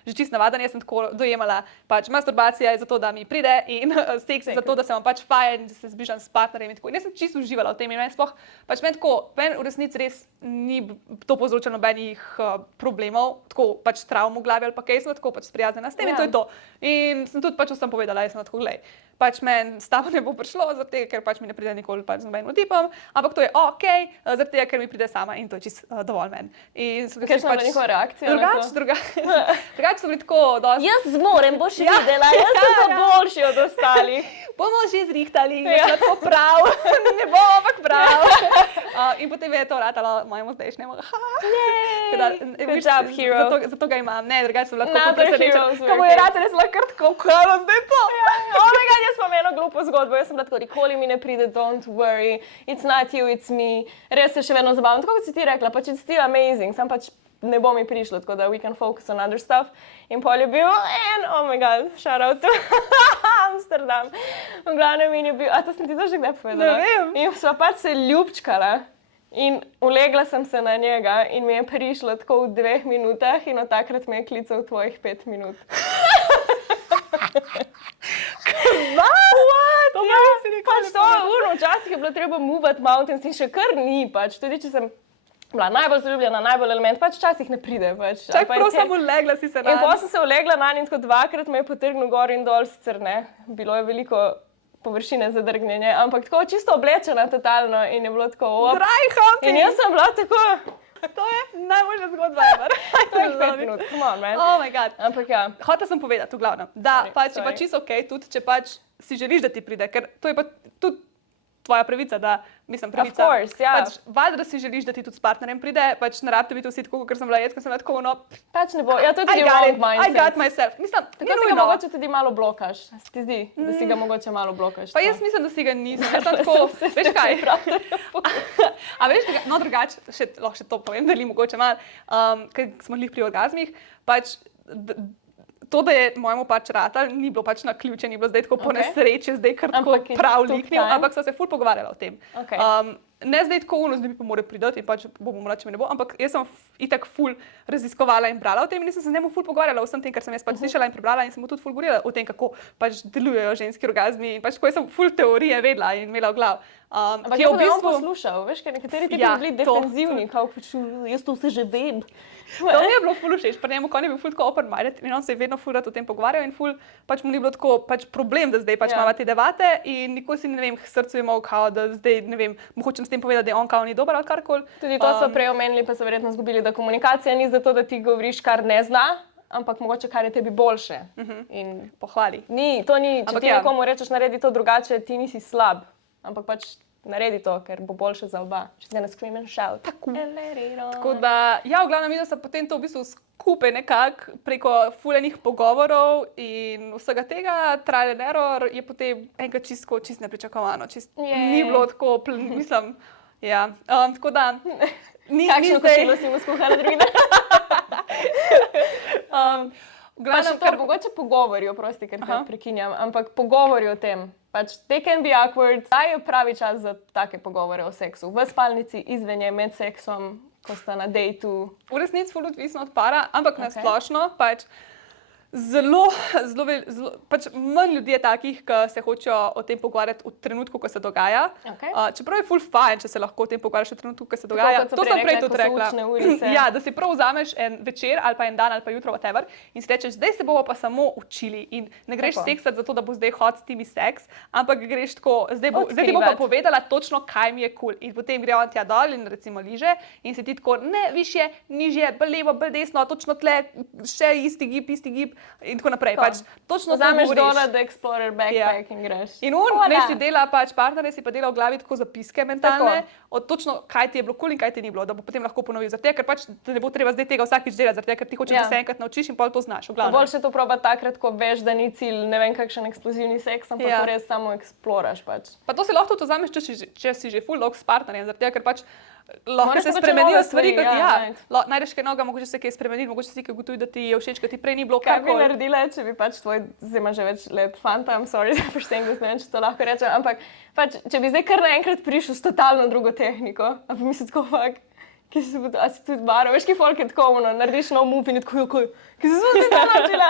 že čist navaden, jaz sem tako dojemala, pač masturbacija je zato, da mi pride in seks je zato, da se vam pač fajn, da se zbližam s partnerjem in tako. In jaz sem čist uživala v tem in meni sploh, pač meni tako, meni v resnici res ni to povzročilo nobenih problemov, tako pač travm v glavi ali pa kaj, sem tako pač sprijaznjena s tem in to je to. In sem tudi pač vsem povedala, jaz sem tako, glej, pač meni s tabo ne bo prišlo, zato ker pač mi ne pride nikoli pač z nobenim tipom, ampak to je okej, zato ker mi pride sama in to je čisto dovolj meni. In so Kakšna je bila njihova reakcija na to? Drugače so bili tako dosti. Jaz zmorem, boš videla, jaz sem pa boljši od ostalih. Bomo že zrihtali, tako prav, ne bo, ampak prav. In potem je to ratalo mojemu zdajšnjemu. Good job, hero. Zato ga imam, ne, drugače sem lahko Another presenečen. hero's Ko mu je ratalo, sem lahko kar tako, kaj zdaj to? Oh my god, jaz imam eno glupo zgodbo, jaz sem bila tako, nikoli mi ne pride, don't worry, it's not you, it's me. Res se še vedno zabavam, tako kot si ti rekla, pač it's still amazing, sam pač ne bo mi prišlo, tako da we can focus on other stuff. In pol je bil, oh my god, shout out to Amsterdam. V glavnem in je bil, a to sem ti to že kdaj povedala? Ne vem. In sva pač se ljubčkala in ulegla sem se na njega in mi je prišlo tako v 2 minutah in od takrat me je klical tvojih 5 minut. What? Ja, pač to včasih je bilo treba movati mountains in še kar ni pač, tudi če sem bila najbolj zaljubljena, najbolj element, pač včasih ne pride. Pač. Čak, prav sem ulegla si se na. In potem sem se ulegla na in tako 2-krat me je potrgnil gor in dol, sicer ne, bilo je veliko površine za drgnjenje, ampak tako čisto oblečena totalno in je bilo tako op. Dry humping! In jaz sem bila tako, To je najboljša zgodba ever. to je 5 minut, come on, man. Oh my god. Ampak ja, Hotela sem povedati, v glavnem, da Sorry, pač je sorry. pa čisto okej, tudi če pač si želiš, da ti pride, ker to je pa tudi tvoja pravica, da, mislim, pravica. Of course, ja. Pač, valjda, da si želiš, da ti tudi s partnerjem pride, pač ne rabite biti vsi tako, kot sem bila jaz, ker sem bila tako, no, pač ne bo, ja, to je I tudi got wrong it, mindset. I got myself. Mislim, Tako ni si ga nujno. mogoče tudi malo blokaš, se ti zdi, da si ga mogoče malo blokaš. Pa to? jaz mislim, da si ga nisem. Jaz sem tako, veš kaj? A veš, no drugače, lahko še to povem, da li mogoče malo, ker smo glih pri orgazmih, pač to, da je mojemu pač ratal, ni bilo pač na ključe, ni bilo zdaj tako po Okay. nesreči, zdaj kar tako Ampak je prav took liknil, time. ampak sva se ful pogovarjala o tem. Okay. Ne zdaj tako uno, zdaj bi pa moral priti in pač bomo morali, če me ne bo, ampak jaz sem itak ful raziskovala in brala o tem in nisem se z njim ful pogovarjala o vsem tem, kar sem jaz pač slišala in prebrala in sem mu tudi ful govorila o tem, kako pač delujejo ženski orgazmi in pač ko sem ful teorije vedela in imela v glav. Ampak ki je je v bistvu poslušal, veš, ker nekateri tipi Ja, bili to, defenzivni, kao pač, jaz to vse že vem. To mi je bilo ful všeč, pri njemu, ko on je bil ful tako open-minded in on se je vedno ful rad o tem pogovarjal in ful pač mu ni bilo tako pač problem, da zdaj pač Ja. imamo te debate in nikoli si ne vem, k srcu je imel kao, da zdaj ne vem, mu hočem s tem povedati, da je on kao ni dober ali karkoli. Tudi to so prej omenili, pa so verjetno zgubili, da komunikacija ni zato, da ti govoriš, kar ne zna, ampak mogoče kar je tebi boljše. In Pohvali. to ni, če Ampak ti ja. nekomu rečeš, naredi to drugače, ti nisi slab, ampak pač naredi to, ker bo boljše za oba. She's gonna scream and shout. Tako. And let it on. Tako da, ja, v glavnem videla sem potem to v bistvu skupaj nekako preko fulejnih pogovorov in vsega tega, trial and error je potem enkrat čist nepričakovano. Jej. Ni bilo tako, mislim, ja. Tako da, ni Kakšno zdaj... kosilo si mu skuhala drugi dan? V Pa še glavnem, to, mogoče pogovori, oprosti, ker te prekinjam, ampak pogovori o tem. Pač they can be awkward. Zdaj je pravi čas za take pogovore o seksu. V spalnici, izven nje, med seksom, ko sta na dejtu. v resnici ful odvisno od para, ampak na Okej. splošno pač zelo, pač manj ljudi je takih, ki se hočejo o tem pogovarjati v trenutku, ko se dogaja. Okej. Čeprav je ful fajn, če se lahko o tem pogovarjaš v trenutku, ko se dogaja. kot so To prej sem prej rekle, tudi ko so rekla. učne urice. Ja, da si prav vzameš en večer ali pa en dan ali pa jutro, whatever, in si rečeš, zdaj se bomo pa samo učili in ne greš Tako. seksati zato, da bo zdaj hot steamy seks, ampak greš tako, zdaj ti bom pa Odkrivati. povedala točno, kaj mi je kul. In potem gre on tja dol in recimo liže in se ti tako, ne, višje, nižje, bolj levo, bolj desno, točno tle, še isti gib in tako naprej. Pač točno Vzameš to dol govoriš. The Explorer backpack in greš. In on, Voilà. ne si dela, pač partner si pa dela v glavi tako zapiske mentalne, od točno kaj ti je bilo kul in kaj ti ni bilo, da bo potem lahko ponovil. Zaradi tega, ker pač te ne bo treba zdaj tega vsakič delati, zaradi tega, ker ti hočeš, Ja. da se enkrat naučiš in pol to znaš. V glavnem. Boljše to proba takrat, ko veš, da ni cilj, ne vem, kakšen eksplozivni seks, ampak Ja. ko res samo eksploraš pač. Pa to si lahko tudi vzameš, če si že full dog s partnerjem, zaradi tega, ker pač lahko Moraš se mogoče spremenijo nove stvari, stvari, kot ja, ja, right. najdeš kaj novega, mogoče se kaj spremeni, mogoče si kaj ugotovi, da ti je všeč, ker ti prej ni bilo Kaj bi karkoli. naredila, če bi pač tvoj, zdaj ima že več let fanta, I'm sorry for saying this, ne vem, če to lahko rečem, ampak pač, če bi zdaj kar naenkrat prišel s totalno drugo tehniko, a bi mislil tako, fak, ki si se a si tudi baro, veš, ki folk je tako, ono, narediš nov move in je tako, ki si se zdaj to naučila.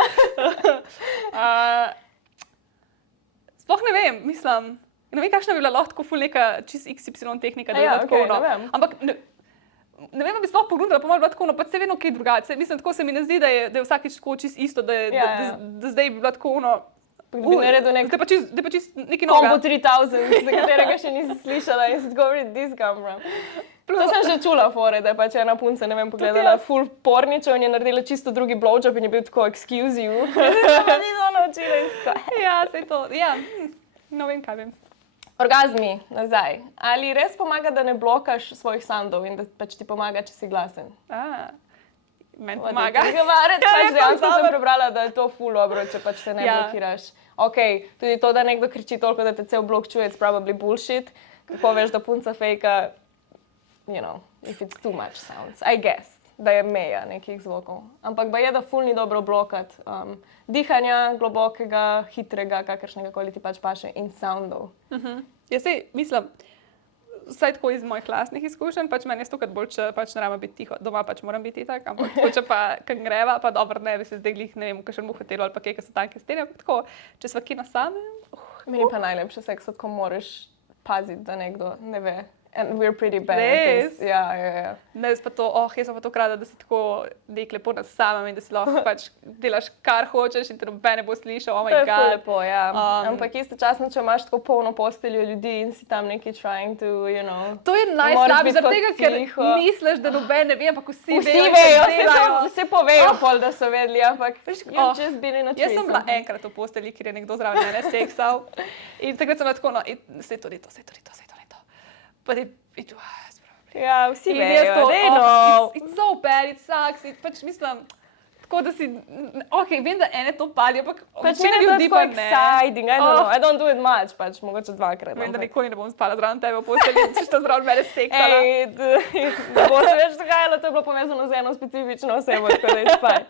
Sploh ne vem, mislim, ne vem, kakšna bi bila lahko ful neka čist XY tehnika, da bi Ja, bila tako, okej, no. ne vem. Ampak ne vem, da bi sploh pogledala, pa mora biti tako, no, pač se vedno kaj drugače. Mislim, tako se mi ne zdi, da je vsakič tako čist isto, da, je, Ja, da, ja. da zdaj bi bila tako, no, Da bi naredil nek zdaj pa čist neki Combo novega. 3000, za katerega še nisi slišala in si tako, where did this come from? To sem že čula fore, da je pač ena punca, ne vem, pogledala full porničev in je naredila čisto drugi blowjob in je bil tako, excuse you. Ni to naučila in tako. Ja, saj to, ja, no vem, kaj vem. Orgazmi, nazaj. Ali res pomaga, da ne blokaš svojih soundov in da pač ti pomaga, če si glasen? Meni pomaga. Pač dejansko sem prebrala, da je to full dobro, če pač se ne blokiraš. Ok, tudi to, da nekdo kriči toliko, da te cel blok čuje, it's probably bullshit. Kako veš, da punca fejka, you know, if it's too much sounds, I guess, da je meja nekih zvokov. Ampak je, da ful ni dobro blokat dihanja, globokega, hitrega, kakršnega koli ti pač paše in soundov. Jaz se mislim, vsaj tako iz mojih lastnih izkušenj, pač meni je stokrat bolj, če pač ne rabim biti tiho, doma pač moram biti tak, ampak če pa kam greva, pa dobro, ne bi se zdaj glih, ne vem, v kakšnem hotelu ali pa kaj, ki so tanke stene, ampak tako, če sva kje na samem. Meni pa najlepše seks, ko moraš paziti, da nekdo ne ve. And we're pretty bad. Res? Ja. Ne, jaz pa to, jaz sem pa to krada, da si tako nek lepo na samem in da si lahko pač delaš kar hočeš in te noben ne bo slišal, oh my To je ful god. lepo, ja. Ampak istočasno, če imaš tako polno posteljo ljudi in si tam neki trying to, you know. To je moraš najslabše, biti zaradi tega, pa ker tiho. misliš, da noben ne ve, ampak vsi Vsi vejo. vejo, vse povejo pol, da so vedeli, ampak you've just been in a Jaz sem bila threesome. enkrat v postelji, kjer je nekdo zraven mene seksal in takrat sem bila tako, no, sej to ni to. But it was probably. Ja, vsi In vejo, jaz to, they know. it's so bad, it sucks, pač mislim, tako da si, vem, da ene to pali, ampak Pač večina meni je to ljudi tako pa ne. exciting, I don't know, I don't do it much, pač mogoče dvakrat. Vem, da ampak- nikoli ne bom spala zraven tebe v postelji, če to zraven mene seksala. Ej, ne bo se več dogajalo, to je bilo povezano z eno specifično osebo, tako da je fajn.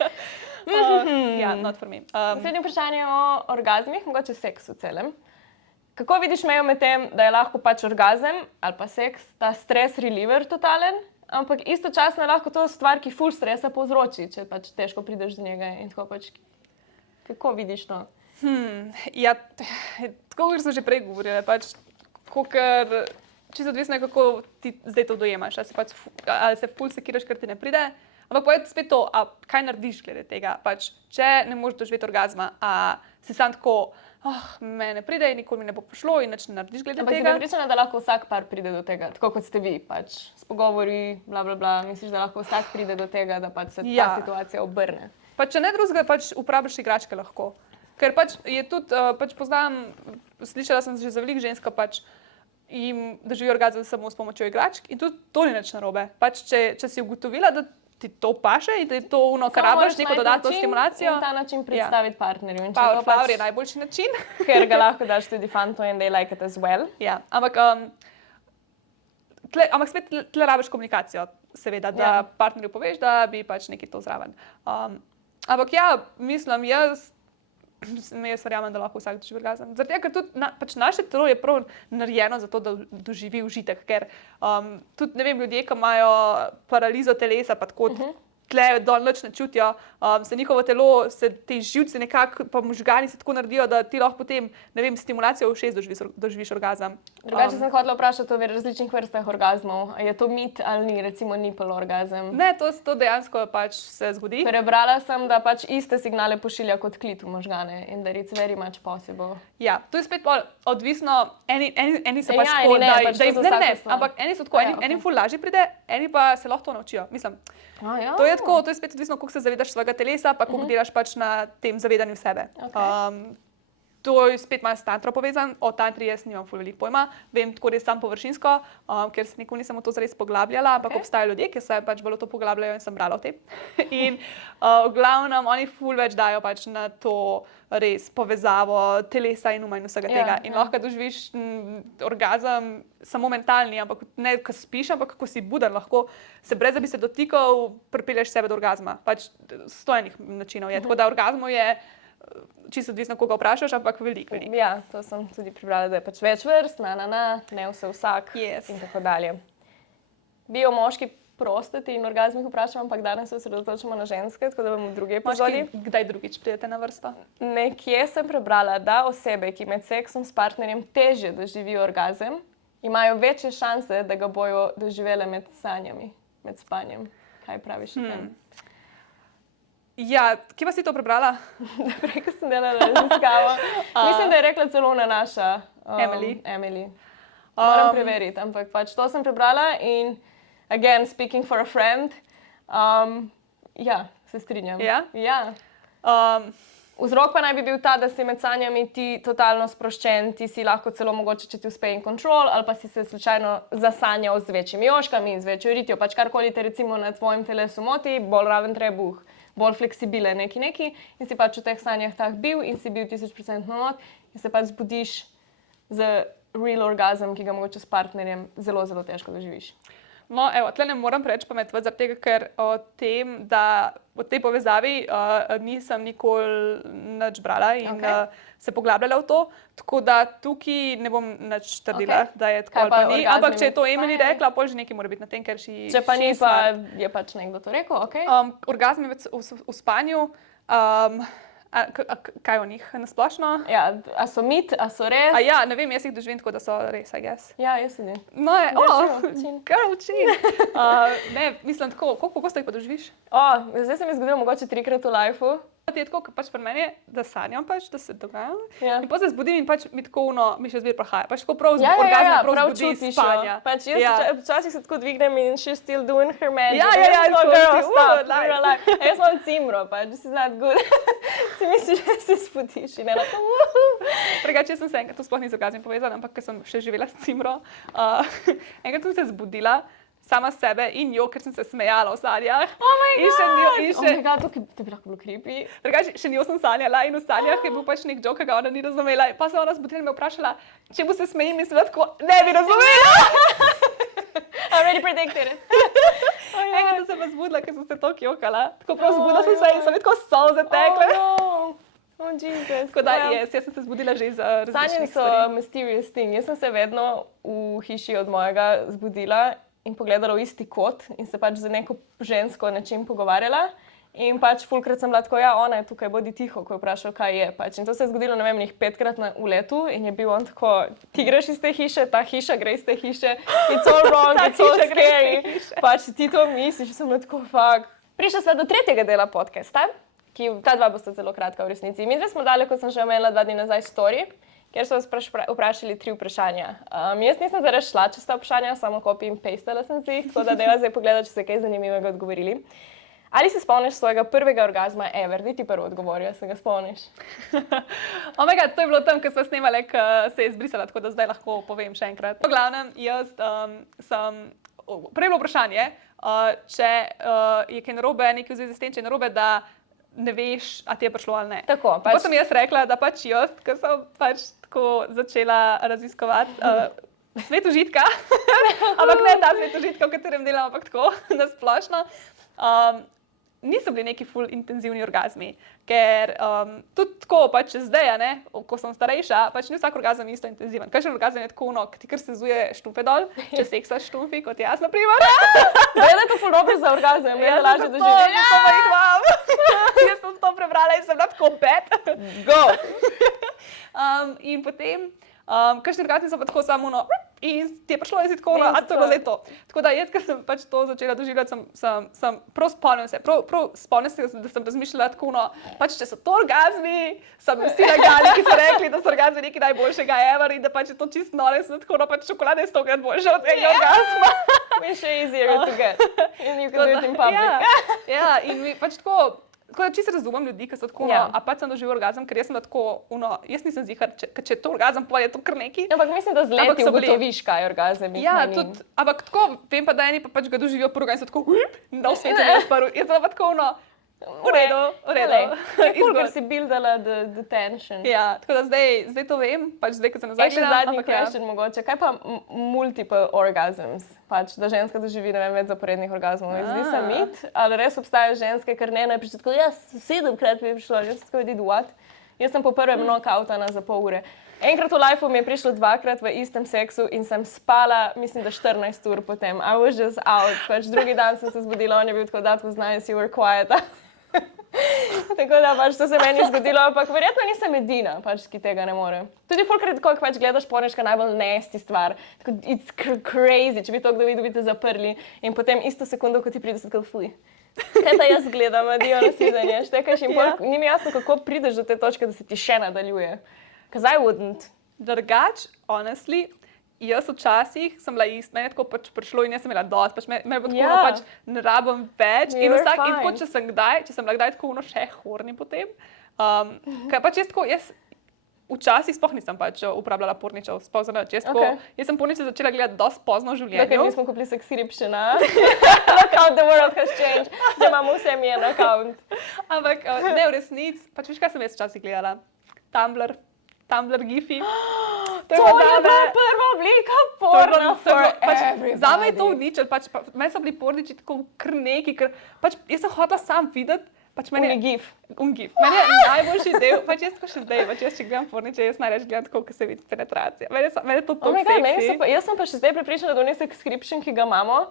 Ja, not for me. Naslednje vprašanje o orgazmih, mogoče seksu celem. Kako vidiš mejo med tem, da je lahko pač orgazem ali pa seks ta stres reliever totalen, ampak istočasno je lahko to stvar, ki ful stresa povzroči, če pač težko prideš do njega in tako pač. Kako vidiš to? Ja, tako kot smo že prej govorili, pač, čisto odvisno je, kako ti zdaj to dojemaš. Ali se ful sekiraš, ker ti ne pride, ampak povedi spet to, kaj narediš glede tega. Pač, če ne moreš doživeti orgazma, si sam tako, me ne pride in nikoli mi ne bo prišlo in nič ne narediš glede Ampak si tega. prepričana, da lahko vsak par pride do tega, tako kot ste vi, pač s pogovori, bla bla bla. Misliš, da lahko vsak pride do tega, da pač se ta situacija obrne? Pa če ne drugega, pač uporabiš igračke lahko. Ker pač je tudi, pač poznam, slišala sem že za veliko žensk, pač jim doživi orgazem samo s pomočjo igračk in tudi to ni nič narobe. Pač če si ugotovila, da ti to paše in da je to ono, kar rabiš, neko dodatno stimulacijo. In ta način predstaviti partnerju. In če Power to flower je najboljši način. ker ga lahko daš tudi fantu in they like it as well. Ja, ampak spet tle rabiš komunikacijo, seveda, da partnerju poveš, da bi pač nekaj to zraven. Ampak ja, mislim, jaz verjamem, da lahko vsak doživi orgazem. Zaradi tega, ker tudi pač naše telo je prav narejeno za to, da doživi užitek. Ker tudi, ne vem, ljudje, ki imajo paralizo telesa, pa tako tle dol nič ne čutijo, se njihovo telo, se te živce nekako, pa možgani se tako naredijo, da ti lahko potem, ne vem, stimulacijo ušes doživiš orgazem. Drugače sem hotela vprašati o različnih vrstah orgazmov. Je to mit ali ni, recimo nipple orgazem? Ne, to dejansko pač se zgodi. Prebrala sem, da pač iste signale pošilja kot klit v možgane in da it's very much possible. Ja, to je spet odvisno, eni se pač Ja, tako, eni ne, pač to za vsako stvar. ampak eni so tako, eni ful lažje pride, eni pa se lahko to naučijo. Mislim, Ja. to je tako, to je spet odvisno, koliko se zavedaš svojega telesa, pa koliko delaš pač na tem zavedanju sebe. Okej. To je spet malo s tantro povezan, o tantri jaz nimam ful veliko pojma, vem tako res samo površinsko, ker se nikoli nisem v to zares poglabljala, ampak obstajajo ljudje, ki se pač bolj v to poglabljajo in sem brala o tem. In v glavnem oni ful več dajo pač na to res povezavo telesa in uma in vsega tega. In lahko doživiš orgazem samo mentalni, ampak ne, ko spiš, ampak ko si buden, lahko se brez da bi se dotikal, pripelješ sebe do orgazma. Pač 100 enih načinov je. Tako da orgazmov je čisto odvisno, koga vprašaš, ampak veliko. Ja, to sem tudi prebrala, da je pač več vrst, ne vsak Yes. in tako dalje. Bi o moški prostati in orgazmih vprašam, ampak danes se osredotočamo na ženske, tako da bomo v drugi epizodi. Kdaj drugič pridete na vrsto? Nekje sem prebrala, da osebe, ki med seksom s partnerjem težje doživijo orgazem, imajo večje šanse, da ga bojo doživele med sanjami, med spanjem. Kaj praviš o tem? Ja, kje pa si to prebrala? Prej, ko sem delala raziskavo. Mislim, da je rekla celo na naša Emily. Emily. Moram preveriti, ampak pač to sem prebrala in again, speaking for a friend, ja, se strinjam. Ja? Ja. Um, Vzrok pa naj bi bil ta, da si med sanjami ti totalno sproščen, ti si lahko celo mogoče, če ti uspe in control, ali pa si se slučajno zasanjal z večjimi joškami, z večjo ritjo, pač karkoli te recimo na tvojem telesu moti, bolj raven trebuh, bolj fleksibilen neki in si pač v teh sanjah tak bil in si bil 1000% not in se pač zbudiš z real orgazem, ki ga mogoče s partnerjem zelo, zelo težko doživiš. No, evo, tle ne moram preveč pametovati, zaradi tega, ker o tem, da v tej povezavi nisem nikoli nič brala in se poglabljala v to, tako da tukaj ne bom nič trdila, da je tako ali pa ni. Ampak če je to Emily rekla, pol že nekaj mora biti na tem, ker če pa ni, pa je pač nekdo to rekel, ok? Orgazmi v spanju, kaj o njih na splošno? Ja, a so mit, a so res? Ja, ne vem, jaz jih doživim tako, da so res, I guess. Ja, jaz tudi. No, kar učim. Ne, mislim tako, koliko pogosto jih pa doživiš? Zdaj se mi je zgodilo mogoče 3-krat v lifeu. Je tako, kot pač pri meni je, da sanjam pač, da se dogaja. Ja. In potem se zbudim in pač mi tako mi še zbir prahaja. Pač tako prav orgazme prav zbudi iz spanja. Pač jaz včasih se tako dvignem in she's still doing her magic. Ja, tako, girl, stop, nice. you're alive. Jaz imam cimro, pač, this is not good. Si misliš, da se spudiš in ena tako, Drugače, jaz sem se enkrat, to sploh ni z orgazmom povezano, ampak ker sem še živela s cimro, enkrat sem se zbudila sama sebe in jo, ker sem se smejala v sanjah. Oh my god! In my god, to bi lahko bilo creepy. Drugače, še njo sem sanjala in v sanjah je bil pač nek joke, ki ga ona ni razumela. Pa se ona zbudila in me vprašala, če bo se smejim in seveda tako, ne bi razumela. Already predicted it. Enkrat sem se pa zbudila, ker sem se toliko jokala. Tako prav zbudila sem se in so mi tako solze tekle. Oh, Jesus. Tako da, jaz sem se zbudila že iz različnih stvari. Sanjam so mysterious thing. Jaz sem se vedno v hiši od mojega zbudila in pogledala v isti kot in se pač z neko žensko nečim pogovarjala. In pač fulkrat sem bila tako, ja, ona je tukaj, bodi tiho, ko je vprašal, kaj je. Pač. In to se je zgodilo, ne vem, 5-krat v letu in je bil on tako, ti greš iz te hiše, ta hiša gre iz te hiše, it's all wrong, it's all scary. Pač ti to misliš, sem bila tako, fuck. Prišla sva do 3. dela podcasta, ki ta 2 bosta zelo kratka v resnici. Mi 2 smo dali, kot sem že omenila 2 dni nazaj, story, kjer so vas vprašali 3 vprašanja. Jaz nisem zares šla čez ta vprašanja, samo copy in pastala sem si jih, tako da deva zdaj pogledati, če se kaj zanimivega odgovorili. Ali se spomniš svojega prvega orgazma ever? Ti prvo odgovori, se ga spomniš? Oh my god, to je bilo tam, ko smo snemali, ko se je izbrisala, tako da zdaj lahko povem še enkrat. V glavnem, jaz sem... Prej bilo vprašanje, če je kaj narobe, nekaj v zvezi s tem, če je narobe, da ne veš, a ti je prišlo ali ne. Tako, pač... Potem sem jaz rekla, da pač jaz, ko sem pač tako začela raziskovati svet užitka, ampak ne ta svet užitka, v katerem delam, ampak tako nasplošno, niso bili neki ful intenzivni orgazmi, ker tudi tako pač zdaj, ne, ko sem starejša, pač ni vsak orgazem isto intenziven. Kakšen orgazem je tako, ki ti kar sezuje štumfe dol, če seksaš štumfi, kot jaz, na primer. Da je to ful dobro za orgazem, je lažje doživeti. Ja, pa jih imam. Jaz sem to prebrala in sem bila tako bad. Go! In potem, kakšni orgazmi so pa tako samo in ti je prišlo in si tako, a to je bilo zdaj to. Tako da jaz, ker sem pač to začela doživljati, sem prav spomnim se, da sem razmišljala tako, pač če so to orgazmi, so mi vsi nagali, ki so rekli, da so orgazmi nekaj najboljšega ever in da pač je to čisto nore, sem tako, pač čokolada je 100-krat boljša od tega orgazma. Wish it easier to get. And you can do it in public. Ja, in pač tako da čisto razumem ljudi, ki so tako, a pač sem doživel orgazem, ker jaz sem tako, jaz nisem zihar, če je to orgazem, pa je to kar neki. Ampak mislim, da z leti ugotoviš, kaj je orgazem. Ja, tudi, ampak tako, vem pa, da eni pa pač ga doživijo prvo in so tako, da v svetu je odprl. Jaz sem pa tako, v redu. Je cool, ker si buildala the tension. Ja, tako da zdaj to vem, pač zdaj, ko sem nazaj gledala. Še zadnji question mogoče, kaj pa multiple orgasms? Pač, da ženska doživi, ne vem, več zaporednih orgazmov. Zdi se mit, ali res obstajajo ženske, ker ne prišli tako, jaz 7-krat bi prišla, jaz tako did what? Jaz sem po prvem knockoutana za pol ure. Enkrat v lifeu mi je prišlo 2-krat v istem seksu in sem spala, mislim, da 14 ur potem. I was just out. Pač drugi dan sem se zbudila, on je bil tako, that was nice, you were quiet. Tako da pač to se meni zgodilo, ampak verjetno nisem edina, pač, ki tega ne more. Tudi fulkrat, ko pač gledaš porniška najbolj nasty stvar, tako it's crazy, če bi to kdo videl, bi te zaprli in potem isto sekundo, ko ti pride, se tako fuj. Kaj pa jaz gledam, adijo na svidenje, štekaš in ni mi jasno, kako prideš do te točke, da se ti še nadaljuje. Because I wouldn't. Drugač, honestly, jaz včasih sem bila ista, meni je tako pač prišlo in jaz sem imela dosti, pač me bo tako Ja. ono pač ne rabim več. You In were vsak, in tako, fine. če sem bila kdaj tako ono še horni potem, ker pač jaz tako, včasih sploh nisem pač uporabljala porničev, sploh za nič. Jaz sem porniče začela gledati dosti pozno v življenju. Dokaj nismo kupili subscriptiona. Look how the world has changed. Zdaj imamo vse mi en account. Ampak ne, v resnici, pač veš, kaj sem jaz včasih gledala? Tumblr gifi. To je bila prva oblika porna for everybody. Zame je to nič, pač, meni so bili porniči tako kar neki, ker pač jaz sem hotela sam videti, pač meni je gif. Ungif. Meni je najboljši del, pač jaz tako še zdaj, pač jaz če gledam porniče, jaz najraje gledam tako, ko se vidi penetracija. Meni je to tako seksi. Jaz sem pa še zdaj prepričana, da v subscription, ki ga imamo,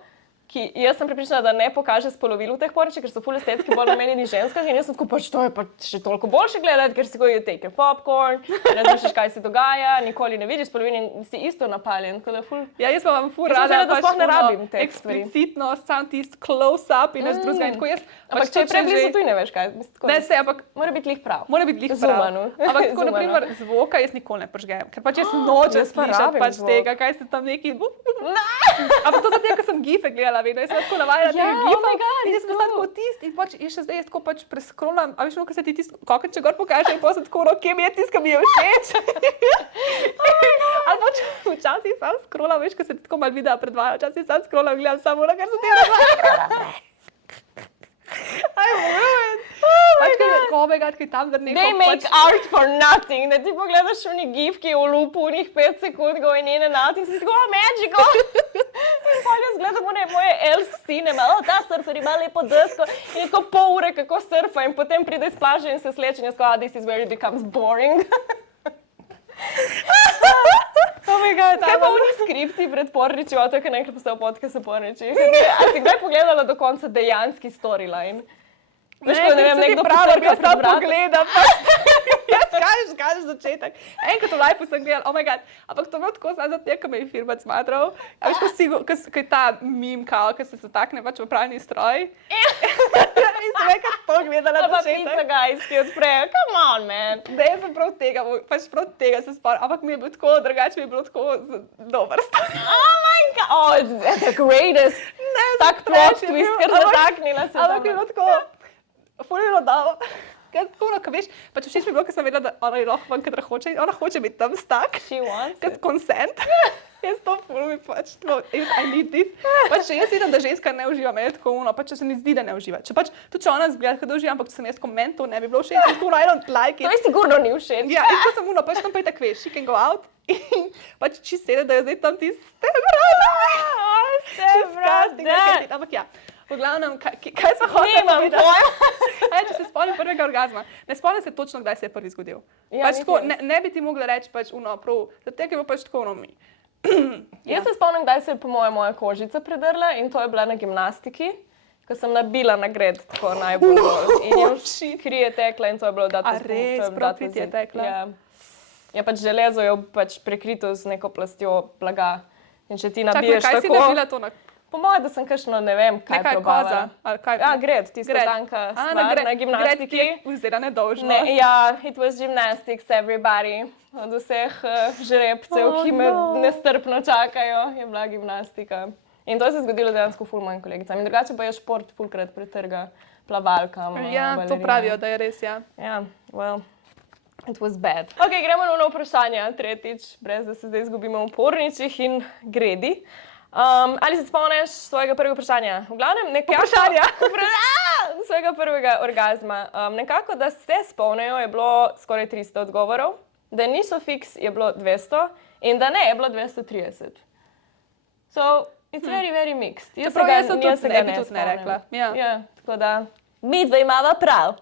jaz sem prepričana, da ne pokaže spolovil v teh porničih, ker so ful estetski bolj namenjeni ženskam in jaz sem tako, pač to je pa še toliko boljše gledati, ker si go you take your popcorn, razmišljaš, kaj se dogaja, nikoli ne vidiš spolovil in si isto napaljen, tako da ful. Ja, jaz pa vam ful Jaz sem rada, seveda, da pač sploh ne rabim teh stvari. eksplicitno, sam tisti close-up in drugega in tako jaz. Ampak pač če je tudi preblizu, že- tu ne veš kaj. Ne, se, ampak Mora biti lih prav. mora biti glih prav. Zoomano. Ampak tako, na Zoomano. primer, zvoka jaz nikoli ne požgem, ker pač jaz nočem jaz pa slišati rabim pač zvok. tega, kaj se tam neki... Ampak to zato, ker sem gife gledala vedno, jaz sem tako navajena Ja, tega oh gifa my God, in jaz sem tako tisti in pač jaz še zdaj jaz tako pač preskrolam, a veš, ko se ti tisti kokenče gor pokaže in potem sem tako, kje mi je tisti, ki mi je všeč. Ali pač včasih sam scrollam, veš, ko se ti tako malo videa predvaja, včasih sam scrollam, gledam samo na kar se ti predvaja. I'm ruined. Pač, oh my God, kaj tam drneko. They make art for nothing, da ti pogledaš v neki gifki v lupu, v njih 5 sekund go in ene nothing, si tako magical. In pol jaz gledam moje else cinema, ta surfer ima lepo desko in tako pol ure kako surfa in potem pride iz plaže in se sleče in jaz tako, this is where it becomes boring. Oh my God, kaj pa oni skripti pred porniči, to je, ker nekaj postal podcast o porniči. A si kdaj pogledala do konca dejanski storyline? Veš, ko ne vem, nekdo potrka jaz sam pred vrat. pogledam. Jaz kažeš začetek. Enkrat v lifeu sem gledala, oh my God, ampak to je bilo tako znati, zato me je firma smatral. A veš, ko je ta meme kao, ko se zatakne pač v pralni stroj. In sem enkrat to gledala Pa začetek. pizza guys, ki odprejo, come on, man. Da, jaz sem prav tega se spomnim, ampak mi je bilo tako, drugače mi je bilo tako dober stvar. Oh my God, oh, it's the greatest. Tak plot twist, ker zataknila se. Ampak mi je bilo tako, ful je bilo dobro. Ker tako, ko veš, pač všeč mi je bilo, ker sem vedela, da ona je lahko ven, kadar hoče in ona hoče biti tam stak. She wants Ker it. consent. Jaz to ful mi pač, I need this. Pač če jaz vidim, da ženska ne uživa, meni je tako ono, pač če se mi zdi, da ne uživa. Če pač, tudi če ona zgleda, da uživa, ampak če sem jaz koment, to ne bi bilo všeč, in tako, I don't like To it. je sigurno ni všeč. Ja, in ko sem ono, pač tam pa je tako veš, she can go out. In pač čisto sede, da je zdaj tam tisti Stebra, ampak ja, v glavnem, kaj smo hoteli Nimam povedati? pojma. Če se spomnim prvega orgazma, ne spomnim se točno, kdaj se je prvi zgodil. Ja, Pač niti tako, jaz. ne bi ti mogla reči, pač uno, prav, zato je bilo pač tako ono mi. Jaz se spomnim, kdaj se je po moja kožica predrla in to je bila na gimnastiki, ko sem nabila na gred tako najbolj dol. In je kri je tekla in to je bilo A res? Prav kri ti je tekla? Ja. Ja, pač železo je pač prekrito z neko plastjo blaga. In če ti Čakaj, nabiješ kaj si tako... nabila to na Po mojem, da sem kakšno, ne vem, kaj nekaj probavala. koza? Ali kaj? Ja, gred, tista Gred. tanka A, stvar na gimnastiki. Vzela nedolžno. Ne, ja, it was gymnastics, everybody. Od vseh žrebcev, ki me nestrpno čakajo, je bila gimnastika. In to se je zgodilo dejansko ful mojim kolegicam. In drugače pa je šport fulkrat pretrga plavalkam. Ja, to balerine. pravijo, da je res, ja. Ja, well, it was bad. Ok, gremo na vprašanje, tretjič, brez da se zdaj izgubimo v porničih in gredi. Ali se spomniš svojega prvega vprašanja? V glavnem, nekako... Vprašanja? Svojega prvega orgazma. Nekako, da se spomnijo, je bilo skoraj 300 odgovorov, da niso fiks, je bilo 200 in da ne, je bilo 230. So, it's very, very mixed. Čeprav jaz se tudi ne bi tudi ne spomnim. rekla. Ja. Ja, tako da, mi dve imava prav.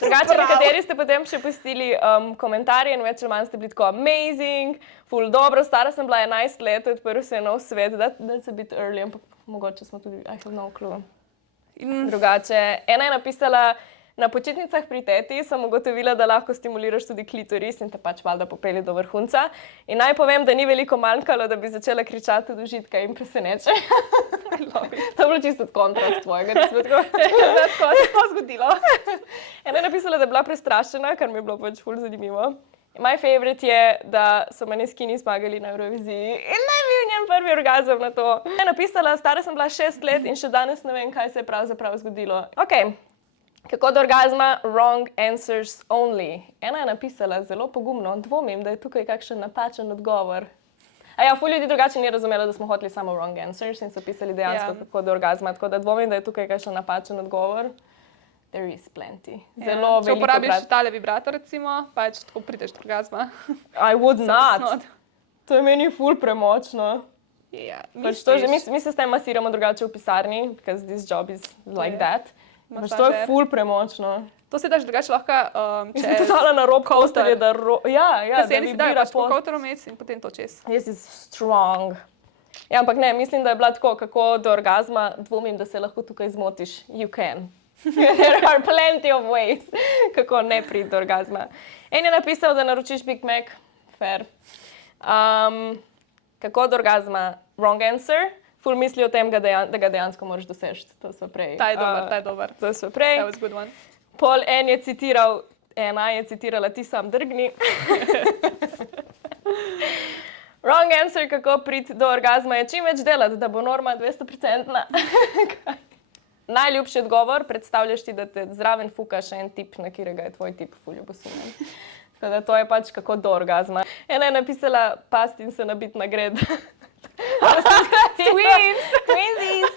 Drugače, nekateri ste potem še pustili komentarje in več ali manj ste bili tako amazing, ful dobro, stara sem bila 11 let, odprl se je nov svet, that's a bit early, ampak mogoče smo tudi, I have no clue. Drugače, ena je napisala, na počitnicah pri teti sem ugotovila, da lahko stimuliraš tudi klitoris in te pač valjda popelje do vrhunca. In naj povem, da ni veliko manjkalo, da bi začela kričati od užitka in preseneče. To je bilo čisto kontrast tvojega, da se tako zgodilo. Ena je napisala, da je bila prestrašena, kar mi je bilo pač ful zanimivo. Moj favorit je, da so Måneskin zmagali na Euroviziji in naj bi njen prvi orgazem na to. Je napisala, stara sem bila 6 let in še danes ne vem, kaj se je pravzaprav zgodilo. Ok, kako do orgazma? Wrong answers only. Ena je napisala zelo pogumno, dvomim, da je tukaj kakšen napačen odgovor. A ja, ful ljudi drugače ni razumelo, da smo hoteli samo wrong answers in so pisali dejansko kako do orgazma, tako da dvomim, da je tukaj kakšen napačen odgovor. There is plenty. Zelo veliko. Če uporabiš tale vibrator, recimo, pač tako prideš do orgazma. I would not. To je meni ful premočno. Pač to že, mi se s tem masiramo drugače v pisarni, because this job is like that. Pač to je ful premočno. To se daš drugače lahko Mislim, totala na rob coaster je, da da se eni si dajo pač po coateru vmes in potem to čez. This is strong. Ja, ampak ne, mislim, da je bila tako, kako do orgazma, dvomim, da se lahko tukaj zmotiš. You can. There are plenty of ways, kako ne priti do orgazma. En je napisal, da naročiš Big Mac. Fair. Kako do orgazma? Wrong answer. Ful misli o tem, da ga dejansko moraš doseči. To so prej. Ta je dober. To so prej. That was a good one. Pol en je citiral, ena je citirala, ti sam drgni. Wrong answer, kako priti do orgazma, je čim več delati, da bo norma 200%. Najljubši odgovor, predstavljaš ti, da te zraven fuka še en tip, na katerega je tvoj tip ful ljubosumen. Tako da to je pač kako do orgazma. Ena je napisala, pasti in se nabiti na gred. Twinsies!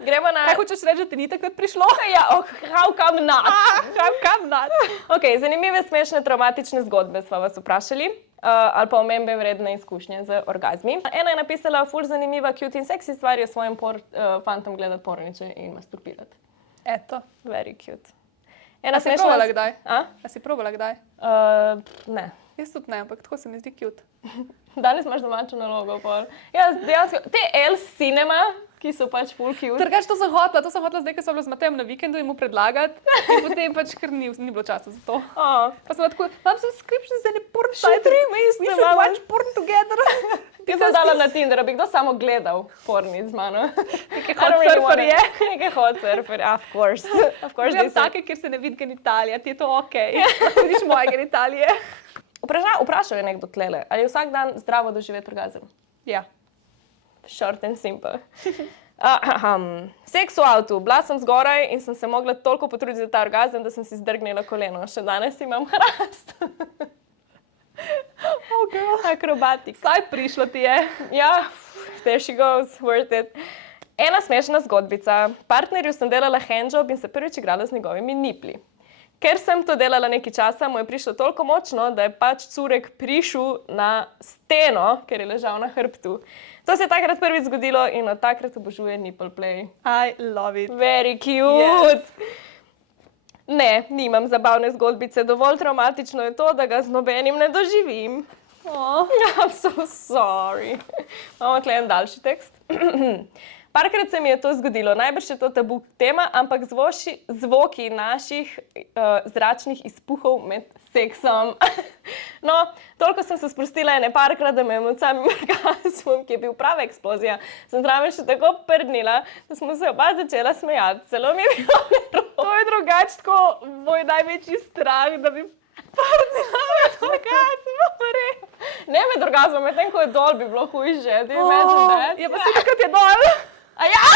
Gremo na... Kaj hočeš reči, da ti ni takrat prišlo? Ja, how come not? How come not? Ok, zanimive, smešne, traumatične zgodbe smo vas vprašali. Ali pa omembe vredne izkušnje z orgazmi. Ena je napisala, ful zanimiva, cute in sexy stvar je svojim fantom gledati porniče in masturbirati. Eto. Very cute. A si probala kdaj? A? A si probala kdaj? Ne. Jaz tudi ne, ampak tako se mi zdi cute. Danes imaš domačo nalogo, pol. Ja, dejansko, te L-Cinema, ki so pač full cute. Drugač to sem hotela zdaj, ko sem bila z Matejem na vikendu in mu predlagati in potem pač kar ni bilo časa za to. Pa sem tako, imam subscription za ene porn sites. Še 3 mesece We should watch porn together. Ti sem dala na Tinder, bi kdo samo gledal porni z mano. Neke hot surferje. Neke hot surferje, of course. Gledam take, kjer se ne vidi genitalija, ti je to okej. Vidiš moje genitalije. Vprašal je nekdo tlele, ali je vsak dan zdravo doživeti orgazem? Ja. Short and simple. Seks v avtu. Bila sem zgoraj in sem se mogla toliko potruditi za ta orgazem, da sem si zdrgnila koleno. Še danes imam hrast. Oh girl. Akrobatik. Saj prišlo ti je. Ja, there she goes, worth it. Ena smešna zgodbica. Partnerju sem delala handjob in se prvič igrala z njegovimi nipli. Ker sem to delala nekaj časa, mu je prišlo toliko močno, da je pač curek prišel na steno, ker je ležal na hrbtu. To se je takrat prvič zgodilo in od takrat obožuje nipple play. I love it. Very cute. Yes. Ne, nimam zabavne zgodbice. Dovolj traumatično je to, da ga z nobenim ne doživim. Oh. I'm so sorry. Imamo tle en daljši tekst. Parkrat se mi je to zgodilo. Najbrž je to tabu tema, ampak zvoki naših zračnih izpuhov med seksom. No, toliko sem se sprostila ene parkrat, da me je med samim orgazmom, ki je bil prava eksplozija, sem zraven še tako prdnila, da smo se oba začela smejati. Celo mi je bilo nerodno. To je drugače tako moj največji strah, da bi prdnila med orgazmom. Ne med orgazmom, medtem ko je dol, bi bilo hujše. Do you imagine that? Ja, pa si takrat je dol. A ja!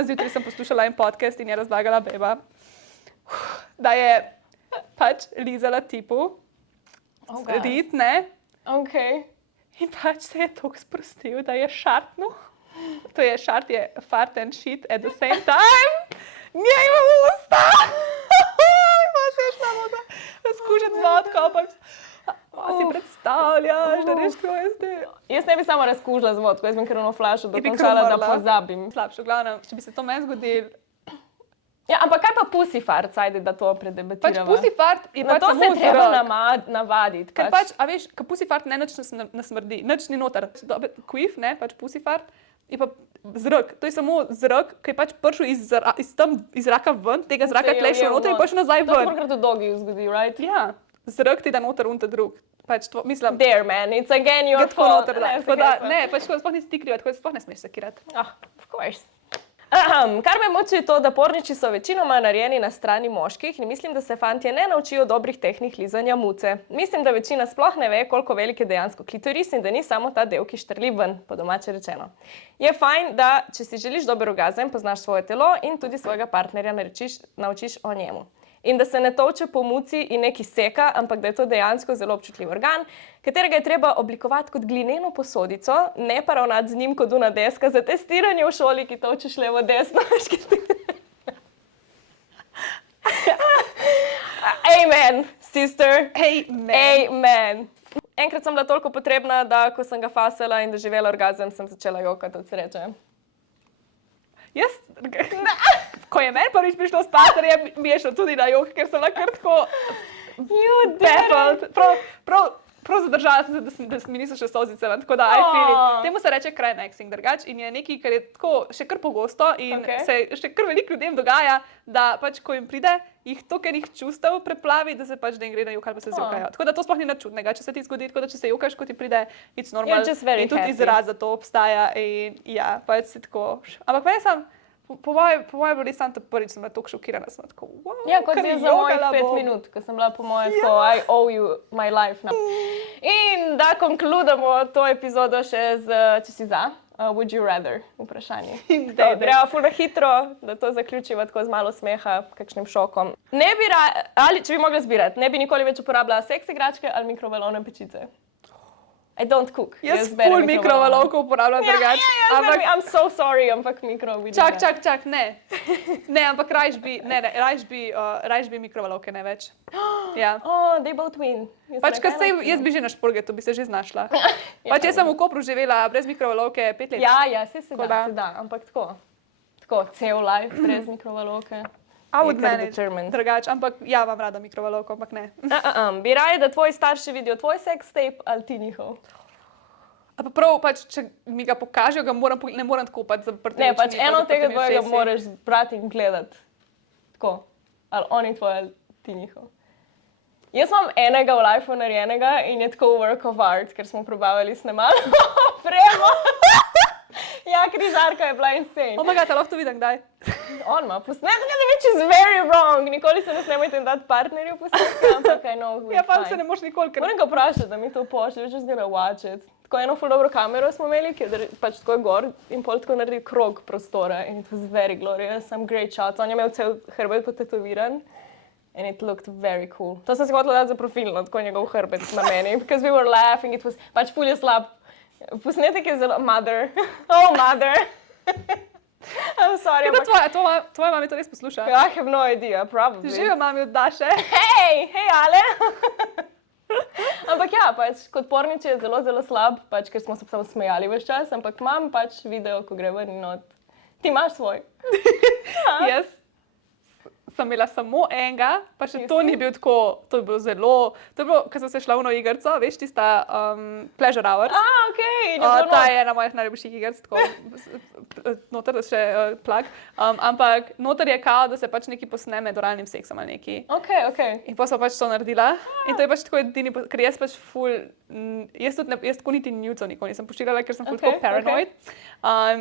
Zjutraj sem poslušala en podcast in je razlagala beba, da je pač lizala tipu rit, ne? Ok. In pač se je toliko sprostil, da je šartnil. To je šart, je fart and shit at the same time. Njej imam usta! Pa se je šla voda razkužiti z vodko, ampak si predstavljaš, da reš tako jaz te... Jaz ne bi samo razkužila z vodko, jaz bi kar ono flašo dokončala, da pozabim. Slabše, v glavnem, če bi se to meni zgodil... Ja, ampak kaj pa pussy fart, ajde, da to predebatiramo? Pač pussy fart je pač samo zrak. Na to se treba navaditi. Ker pač, a veš, ka pussy fart ne nič ne smrdi, nič ni noter. Queef, ne, pač pussy fart, je pa zrak. To je samo zrak, ki je pač prišel iz zraka ven, tega zraka tlešel noter in prišel nazaj ven. To se prokrat v dogi zgodi, right? Ja. Zrak ti da noter unta drug. Pač to, mislim... There, man, it's again your fault. Ne, pač sploh nisi ti kriva, tako da sploh ne smeš sekirati. Of course. Kar me moči je to, da porniči so večinoma narejeni na strani moških in mislim, da se fantje ne naučijo dobrih tehnik lizanja muce. Mislim, da večina sploh ne ve, koliko velik je dejansko klitoris in da ni samo ta del, ki štrli ven, po domače rečeno. Je fajn, da če si želiš dober orgazem, poznaš svoje telo in tudi svojega partnerja naučiš o njemu. In da se ne tolče po muci in neki seka, ampak da je to dejansko zelo občutljiv organ, katerega je treba oblikovati kot glineno posodico, ne pa ravnati z njim kot una deska za testiranje v šoli, ki tolčeš levo desno. Amen, sister. Amen. Enkrat sem bila toliko potrebna, da ko sem ga fasala in doživela orgazem, sem začela jokati od sreče. Jaz, ko je meni prvič prišlo s partnerjem, mi je šlo tudi na jok, ker sem bila kar tako baffled. Prav zadržala sem se, da mi niso še solzice ven, tako da I feel it. Temu se reče climaxing drugače in je nekaj, kar je tako še kar pogosto in se še kar veliko ljudem dogaja, da pač, ko jim pride, jih toliko enih čustev preplavi, da se pač da jim gre na jok ali pa se zjokajo. Tako da to sploh ni nič čudnega, če se ti zgodi, tako da če se jokaš, ko ti pride, it's normal. In tudi izraz za to obstaja in ja, pač si tako. Ampak pa jaz sem, po mojem bilo res sam to prvič, sem bila tako šokirana, sem tako, wow, ja, kot je za mojih 5 minut, ko sem bila po mojem tako, I owe you my life now. In da konkludamo to epizodo še z, če si za, would you rather vprašanje. Greva ful na hitro, da to zaključiva tako z malo smeha, kakšnim šokom. Ne bi ali če bi mogla zbirati, ne bi nikoli več uporabljala seks igračke ali mikrovalovne pečice. I don't cook. Jaz ful mikrovalovko uporabljam drugače. I'm so sorry, ampak Čak, ne. Ne, ampak rajš bi mikrovalovke, ne več. Ja. Oh, they both win. Pač, jaz bi že na špurgetu, bi se že znašla. Pač, jaz sem v Kopru živela brez mikrovalovke 5 let. Ja, se da, ampak tako, cel life brez mikrovalovke. I would manage drugače, ampak ja, imam rada mikrovalovko, ampak ne. Bi raje, da tvoji starši vidijo tvoj sex tape ali ti njihov? A pa prav, pač, če mi ga pokažejo, ne moram tako pač zaprti. Ne, pač eno od tega tvojega moraš brati in gledati. Tako, ali oni tvoj ali ti njihov. Jaz imam enega v lifeu narejenega in je tako work of art, ker smo probavali snemati opremo. Ja, križarka je bila insane. Oh my god, lahko to vidim kdaj? On ima posnetka, which is very wrong. Nikoli se ne snemajte dati partnerju posnetka, ampak I know we're fine. Ja, pa se ne moš nikoli, ker... Moram ga vprašati, da mi to pošlje, we're just gonna watch it. Tako eno ful dobro kamero smo imeli, ki je pač tako gor in pol tako naredi krog prostora and it was very glorious, some great shots. On je imel cel hrbet potetoviran and it looked very cool. To sem si hotela dati za profilno, tako njegov hrbet na meni, because we were laughing, it was pač ful je slab. Posnetek je zelo mother. Oh, mother. I'm sorry. Tvoja mami to res posluša? I have no idea, probably. Živijo mami od Daše. Hej, Ale. Ampak ja, pač kot pornič je zelo, zelo slab, pač ker smo se samo smejali ves čas, ampak imam pač video, ko gre ven in od... Ti imaš svoj. Jaz sem imela samo enega, pa še to ni bil tako, to je bilo zelo, to je bilo, ko sem se šla v eno igrico, veš, tista Pleasure Hours. Okej. Ta je ena mojih najljubših igric, tako, noter da še plug, ampak noter je kao, da se pač nekaj posne med oralnim seksom ali nekaj. Okej. In pa sem pač to naredila in to je pač tako edini, ker jaz pač ful, jaz tako niti nudeov nikoli nisem pošiljala, ker sem ful tako paranoid.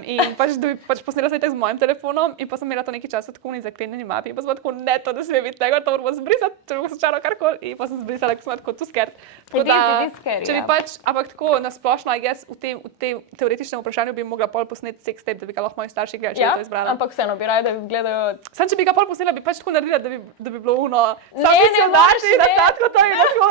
In pač posnela sem tako z mojim telefonom in pa sem imela to nekaj časa tako v zaklenjeni mapi in pa sem tako, ne, to ne sme biti tega, to moramo zbrisati, če bomo slučajno karkoli. In pa sem zbrisala, ker sem tako too scared. Če bi pač, ampak tako nasplošno, jaz v tem teoretičnem vprašanju bi mogla pol posneti sex tape, da bi ga lahko moji starši gledali, če bi to izbrala. Ampak vseeno bi raje, da bi gledajo... Sam, če bi ga pol posnela, bi pač tako naredila, da bi bilo uno... Sam bi si odači, da statko to je lahko,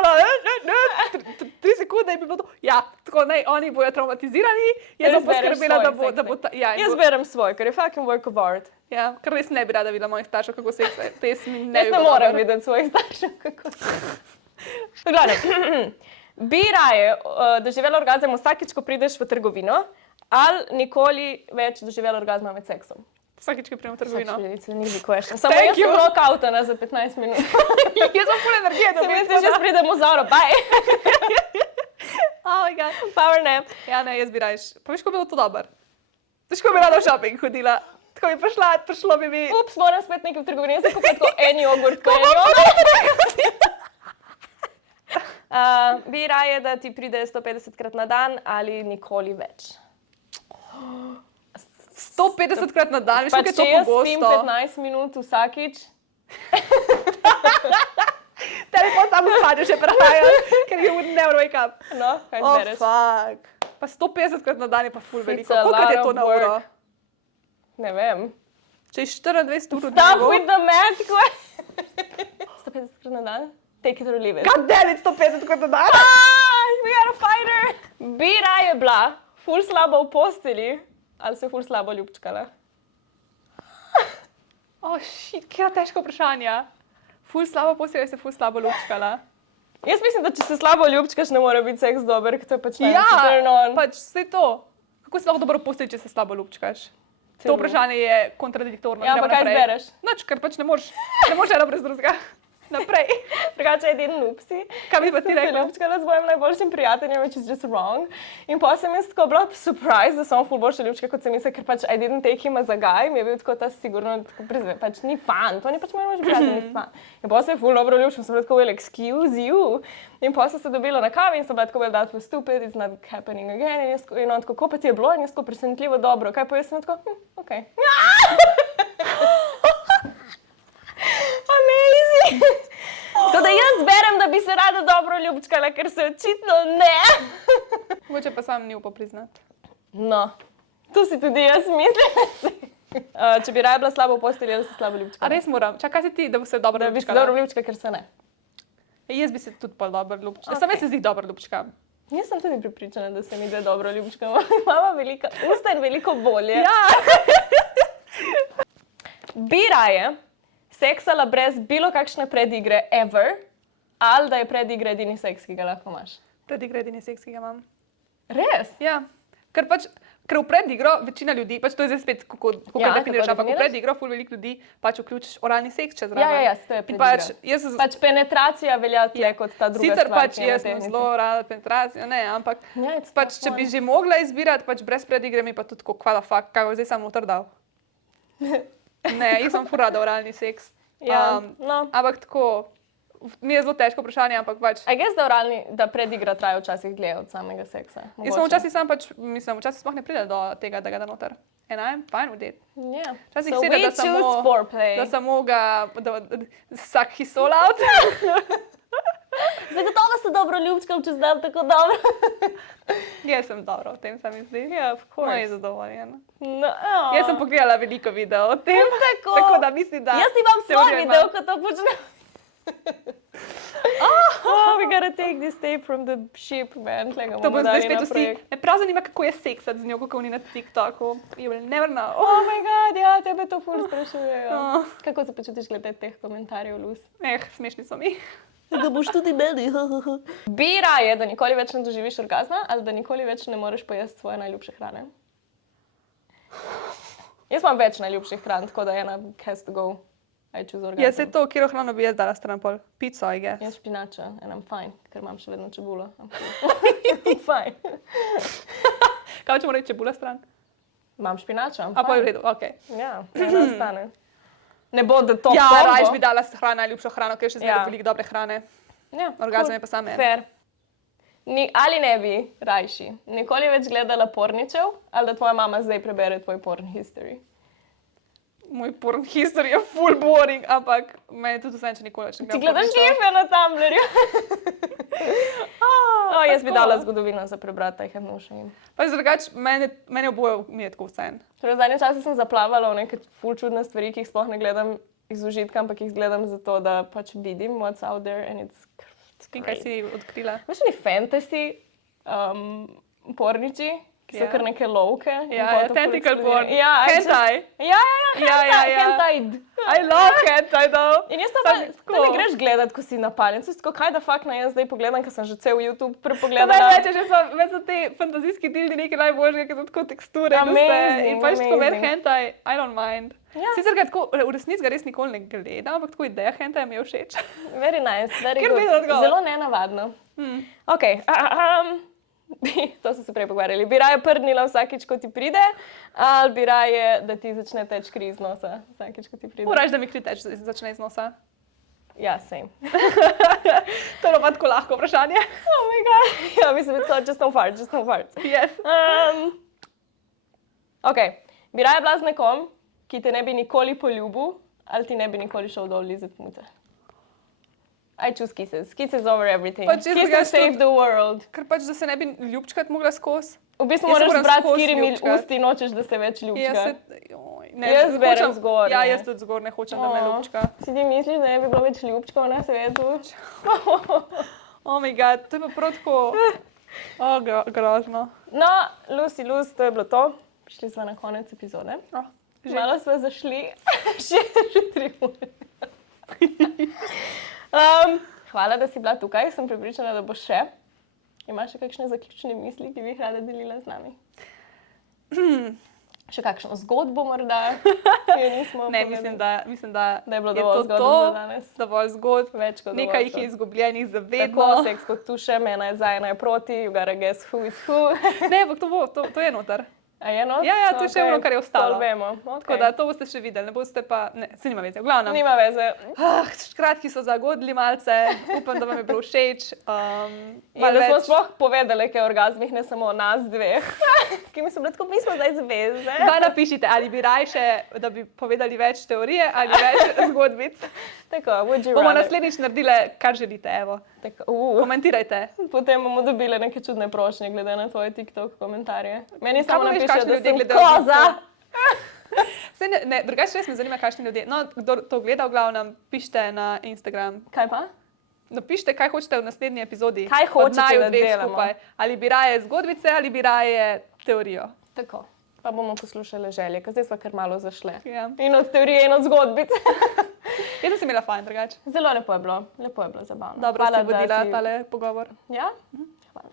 3 sekunde in bi bilo to... Ja, tako ne, oni bojo traumatizirani, jaz bom poskrbela, da bo... Jaz berem svoj, ker je fucking work of art. Ja, ker res ne bi rada videla mojih staršev, kako se jaz mi ne bi bilo. Jaz ne moram videti svojih staršev, kako se. Gledaj, bi raje doživela orgazem vsakič, ko prideš v trgovino, ali nikoli več doživela orgazma med seksom? Vsakič, ko pridem v trgovino. Samo jaz sem knock-outana za 15 minut. Jaz sem ful energije, da bi se že spridem v Zoro, bye! Oh my god. Power nap. Ja, ne, jaz bi rajš. Pa veš, ko bi bilo to dober? Veš, ko bi rada v shopping hodila? Tako bi prišlo bi mi... Ups, moram spet nekaj v trgovini, jaz sem kupila tako en jogurt, ko en jogurt. Bi raje, da ti pride 150krat na dan ali nikoli več? 150krat na dan, veš, Pač, kako je če to jaz spim pogosto. 15 minut vsakič, Telefon samo spadi še prehaja, ker you would never wake up. no, kaj Oh, zbereš? fuck. Pa 150krat na dan je pa ful It's veliko. a Koliko je lot to of na uro? work. Ne vem. Če je 24 ur v Stop dnevu. with the math, kaj? 150 krat na dan? Take it or leave it. God damn it, 150krat na dan. We are a fighter! Bi raje bila ful slabo v posteli, ali se ful slabo ljubčkala? Oh, shit, kje težko vprašanje. Ful slabo posebej se ful slabo ljubčkala. Jaz mislim, da če se slabo ljubčkaš, ne more biti seks dober, ker to je pač Ja, turn on. pač vse to. Kako si lahko dobro postelji, če se slabo ljubčkaš? To True. vprašanje je kontradiktorno. Ja, Gremo pa kaj naprej. izbereš? Nič, ker pač ne moreš eno brez drugega. Naprej. Drugače je edin nupsi. Kaj bi pa ti Sem se rekla? ljubčkala z mojim najboljšim prijateljem, which is just wrong. In pa sem jaz tako bila surprised, da sem ful boljša ljubčka, kot sem mislila, ker pač I didn't take him as a guy, mi je bil tako ta sigurno, tako pač ni fan, to ni pač moj najboljši prijatelj, ni fan. In pa sem ful dobro ljubčka, sem bila tako well, excuse you. In pa sem se dobila na kavi in sem bila tako well, that was stupid, it's not happening again. In on tako, ko pa ti je bilo, in jaz tako presenetljivo dobro, kaj pa jaz sem tako, okej. Amazing! Tako da jaz berem, da bi se rada dobro ljubčkala, ker se očitno ne. Mogoče pa sam ni upal priznati. No, to si tudi jaz mislim. Če bi raje bila slabo v postelji, ali se slabo A ljubčkala? res moram, čakaj si ti, da bo se dobro Da bi se ljubčkala. dobro ljubčkala, ker se ne. Jaz bi se tudi pol dobro ljubčkala. Okej. Sam jaz se zdi dobro ljubčkam. Jaz sem tudi prepričana, da se mi dve dobro ljubčkamo. Imamo veliko usta in veliko volje. Ja. Bi raje seksala brez bilo kakšne predigre ever, ali da je predigra edini seks, ki ga lahko imaš. Predigre edini seks, ki ga imam. Res? Ja, ker v predigro večina ljudi, pač to je zdaj spet, kako Ja, definiraš, kako ampak v definiraš? predigro ful veliko ljudi pač vključiš oralni seks čez Ja, zraven. ja, to je In predigra. pač, jaz Pač penetracija velja tle kot ta druga sicer stvar. pač ki je na jaz sem tehtnici. zelo rada penetracijo, ne, ampak Ja, it's pač, tough če bi one. že mogla izbirati, pač brez predigre mi pa tudi tako, hvala fuck, kaj bo zdaj samo utrdal. Ne, jaz sem ful rada oralni seks. Ja, no. Ampak tako, mi je zelo težko vprašanje, ampak pač. I guess, da predigra traja včasih dlje od samega seksa. Jaz sem včasih sam pač, mislim, včasih sploh ne pride do tega, da ga da noter. And I'm fine with it. Yeah. Včasih So sede, we da choose samo, foreplay. da samo ga, da suck his soul out. Zagotovo se dobro ljubčkam, če znam tako dobro. Jaz sem dobro, v tem se mi zdi. Ja, of course. Moj je zadovoljen. No, Jaz sem pogledala veliko videov o tem. Tako. Tako da mislim, da... Jaz imam svoj teorija ima- video, ko to počnem. Oh, we gotta take this tape from the ship, man. Tle ga To bomo bo zdaj dali spet na vsi. projekt. Me prav zanima, kako je seksati z njo, kako ni na TikToku. You will never know. Oh my god, ja, tebe to ful sprašujejo. Oh. Kako se počutiš glede teh komentarjev, Luz? Smešni so mi. Da boš tudi meni. Bi raje, da nikoli več ne doživiš orgazma, ali da nikoli več ne moreš pojesti svoje najljubše hrane? Jaz imam več najljubših hran, tako da ena has to go. I choose orgazm. Ja, se to, kjer hrano bi jaz dala stran pol. Pico, I guess. Jaz špinača, and I'm fine, ker imam še vedno čebulo. I'm fine. Kaj če mora reči čebula stran? Imam špinača, I'm A pa je v fine. redu, okej. Ja, ena ostane. Ne bo, da to Ja, kombo. rajš bi dala hrano, najljubšo hrano, ker je še zmeraj Ja. veliko dobre hrane. Ja, Orgazem je pa samo en. Fair. Ali ne bi rajši nikoli več gledala porničev, ali da tvoja mama zdaj prebere tvoj porn history? Moj porn history je full boring, ampak meni tudi vse, če nikoli več ne Ti gledam gledaš porničev. gife na Tumblrju? Jaz bi tako. dala zgodovino za prebrati, I have no shame. Pač drugače, meni oboje mi je tako vseeno. Torej, zadnje čase sem zaplavala v neke ful čudne stvari, ki jih sploh ne gledam iz užitka, ampak jih gledam zato, da pač vidim what's out there and it's In kaj great. si odkrila? Veš, ni fantasy porniči, ki so Ja. kar neke lovke. in Ja, pol ja, to ful tentacle eksplodira. porn. Ja, Hentai. Ja, Ja. hentai. I love hentai though. In jaz to Sam ne tako. greš gledat, ko si napaljen. Si tako, kaj da fakt naj jaz zdaj pogledam, ker sem že cel YouTube Meni prepogledala. reče, že so te fantazijski dildi nekaj najboljšega, ker so tako teksture in vse. Amazing, In pač tako meni amazing. hentai, I don't mind. Ja. Sicer ga tako, v resnici ga res nikoli ne gledam, ampak tako ideja hentai mi je všeč. Very nice, very Ker good. bi odgovor. Zelo nenavadno. Ok, to so se prej pogovarjali. Bi raje prdnila vsakič, ko ti pride, ali bi raje, da ti začne teči kri iz nosa vsakič, ko ti pride? Moraš, da mi kri teč začne iz nosa. Ja, same. To je bilo pa tako lahko vprašanje. Oh my god. Ja, mislim, da je to just no fart, just no fart. Yes. Ok, Bi raje bila z nekom, ki te ne bi nikoli poljubil, ali ti ne bi nikoli šel dol lizati muce? I choose kisses. Kisses over everything. Pač jaz Kisses drugače save tudi- the world. Ker pač, da se ne bi ljubčkati mogla skozi. V bistvu Jaz se moraš moram brati, s skozi katerimi ljubčkati. usti nočeš, da se več ljubčka. Jaz berem zgornje. Ja, jaz tudi zgornje hočem, da me ljubčka. Si ti misliš, da ne bi bilo več ljubčkov na svetu? Oh my god, to je pa prav tako grozno. No, Lucy, to je bilo to. Prišli smo na konec epizode. Malo smo zašli, še 3 ure. Hvala, da si bila tukaj. Sem prepričana, da bo še. Imaš še kakšne zaključne misli, ki bi jih rada delila z nami? Še kakšno zgodbo morda, ki jo nismo Ne, povedali? mislim, da Da je bilo je dovolj to zgodb to, za danes. dovolj zgodb. Več kot Nekaj jih dovolj je izgubljenih za vedno. Tako, seks kot tušem, ena je za, ena je proti, you gotta guess who is who. Ne, ampak to je noter. A je not? Ja, to je še ono, kar je ostalo. To vemo. Tako da to boste še videli, ne boste pa, ne, se nima veze, v glavnem. Nima veze. Škratki so zagodli malce, upam, da vam je bilo všeč. In da smo sploh povedali, kaj o orgazmih, ne samo o nas dveh. Ki mi so bile tako, mi smo zdaj zvezde. Zdaj napišite, ali bi rajše, da bi povedali več teorije ali več zgodbic. Tako, would you Bomo rather? naslednjič naredili, kar želite, evo. Tako, Komentirajte. Potem bomo dobili neke čudne prošnje, glede na tvoje TikTok komentarje. Meni samo pa veš, napišejo, kakšni da ljudje sem gledajo koza. Saj ne, drugače res me zanima, kakšni ljudje. No, kdo to gleda, v glavnem, pišite na Instagram. Kaj pa? Napišite, kaj hočete v naslednji epizodi. Kaj hočete, od naju da dveh delamo? skupaj. Ali bi raje zgodbice, ali bi raje teorijo. Tako. Pa bomo poslušali želje, ker zdaj smo kar malo zašle. Ja. In od teorije, in od zgodbic. Jaz sem imela fajn, drugače. Zelo lepo je bilo zabavno. Dobro Hvala, si vodila da tale pogovor. Ja? Hvala.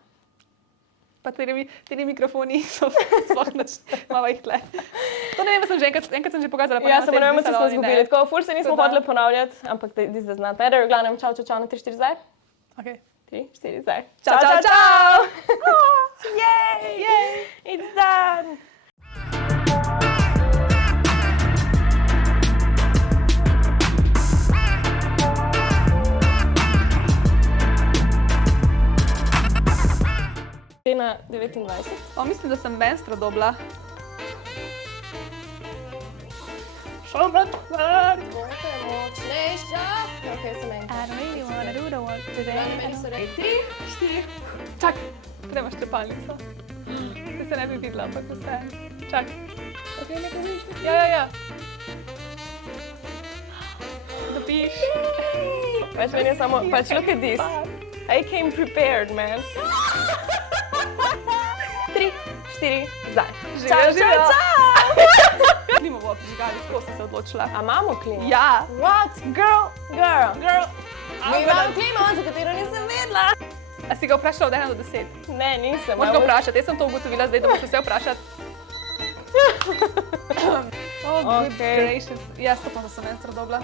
Pa teri mikrofoni so sploh nič, malo jih tle. To ne vem, sem že enkrat sem že pokazala. Pa Ja, nema samo ne vem, če smisla, smo ali ne. izgubili. Tako, ful se nismo Tako da- hoteli ponavljati, ampak this does not matter. V glavnem, čau, na 3, 4 zdaj. Okay. 3, 4 zdaj. Čau, čau, čau! Yay! Yay! It's done! Na 29. O, mislim, da sem menstro dobila. Močnejša. Okay, sem enkrat. I don't really wanna do the work today. Meni so rekli 3, 4. Čak, tukaj imaš črpalnico. Zdaj se ne bi videla, ampak vse. Čak. Okay, nekaj vidiš. Ja. Dobiš. Pač meni je samo, pač look at this. I came prepared, man. 3, 4, zdaj. Živijo. Klimo bomo prižigali, tako sem se odločila. A imamo klimo? Ja. What? Girl. Mi imamo Ampak- klimo, za katero nisem vedela. A si ga vprašala od 1 do 10? Ne, nisem. Moraš ga vprašati, jaz sem to ugotovila, zdaj da boš vse vprašati. Oh, good Okej. gracious. Jaz to pa sem menstro dobila.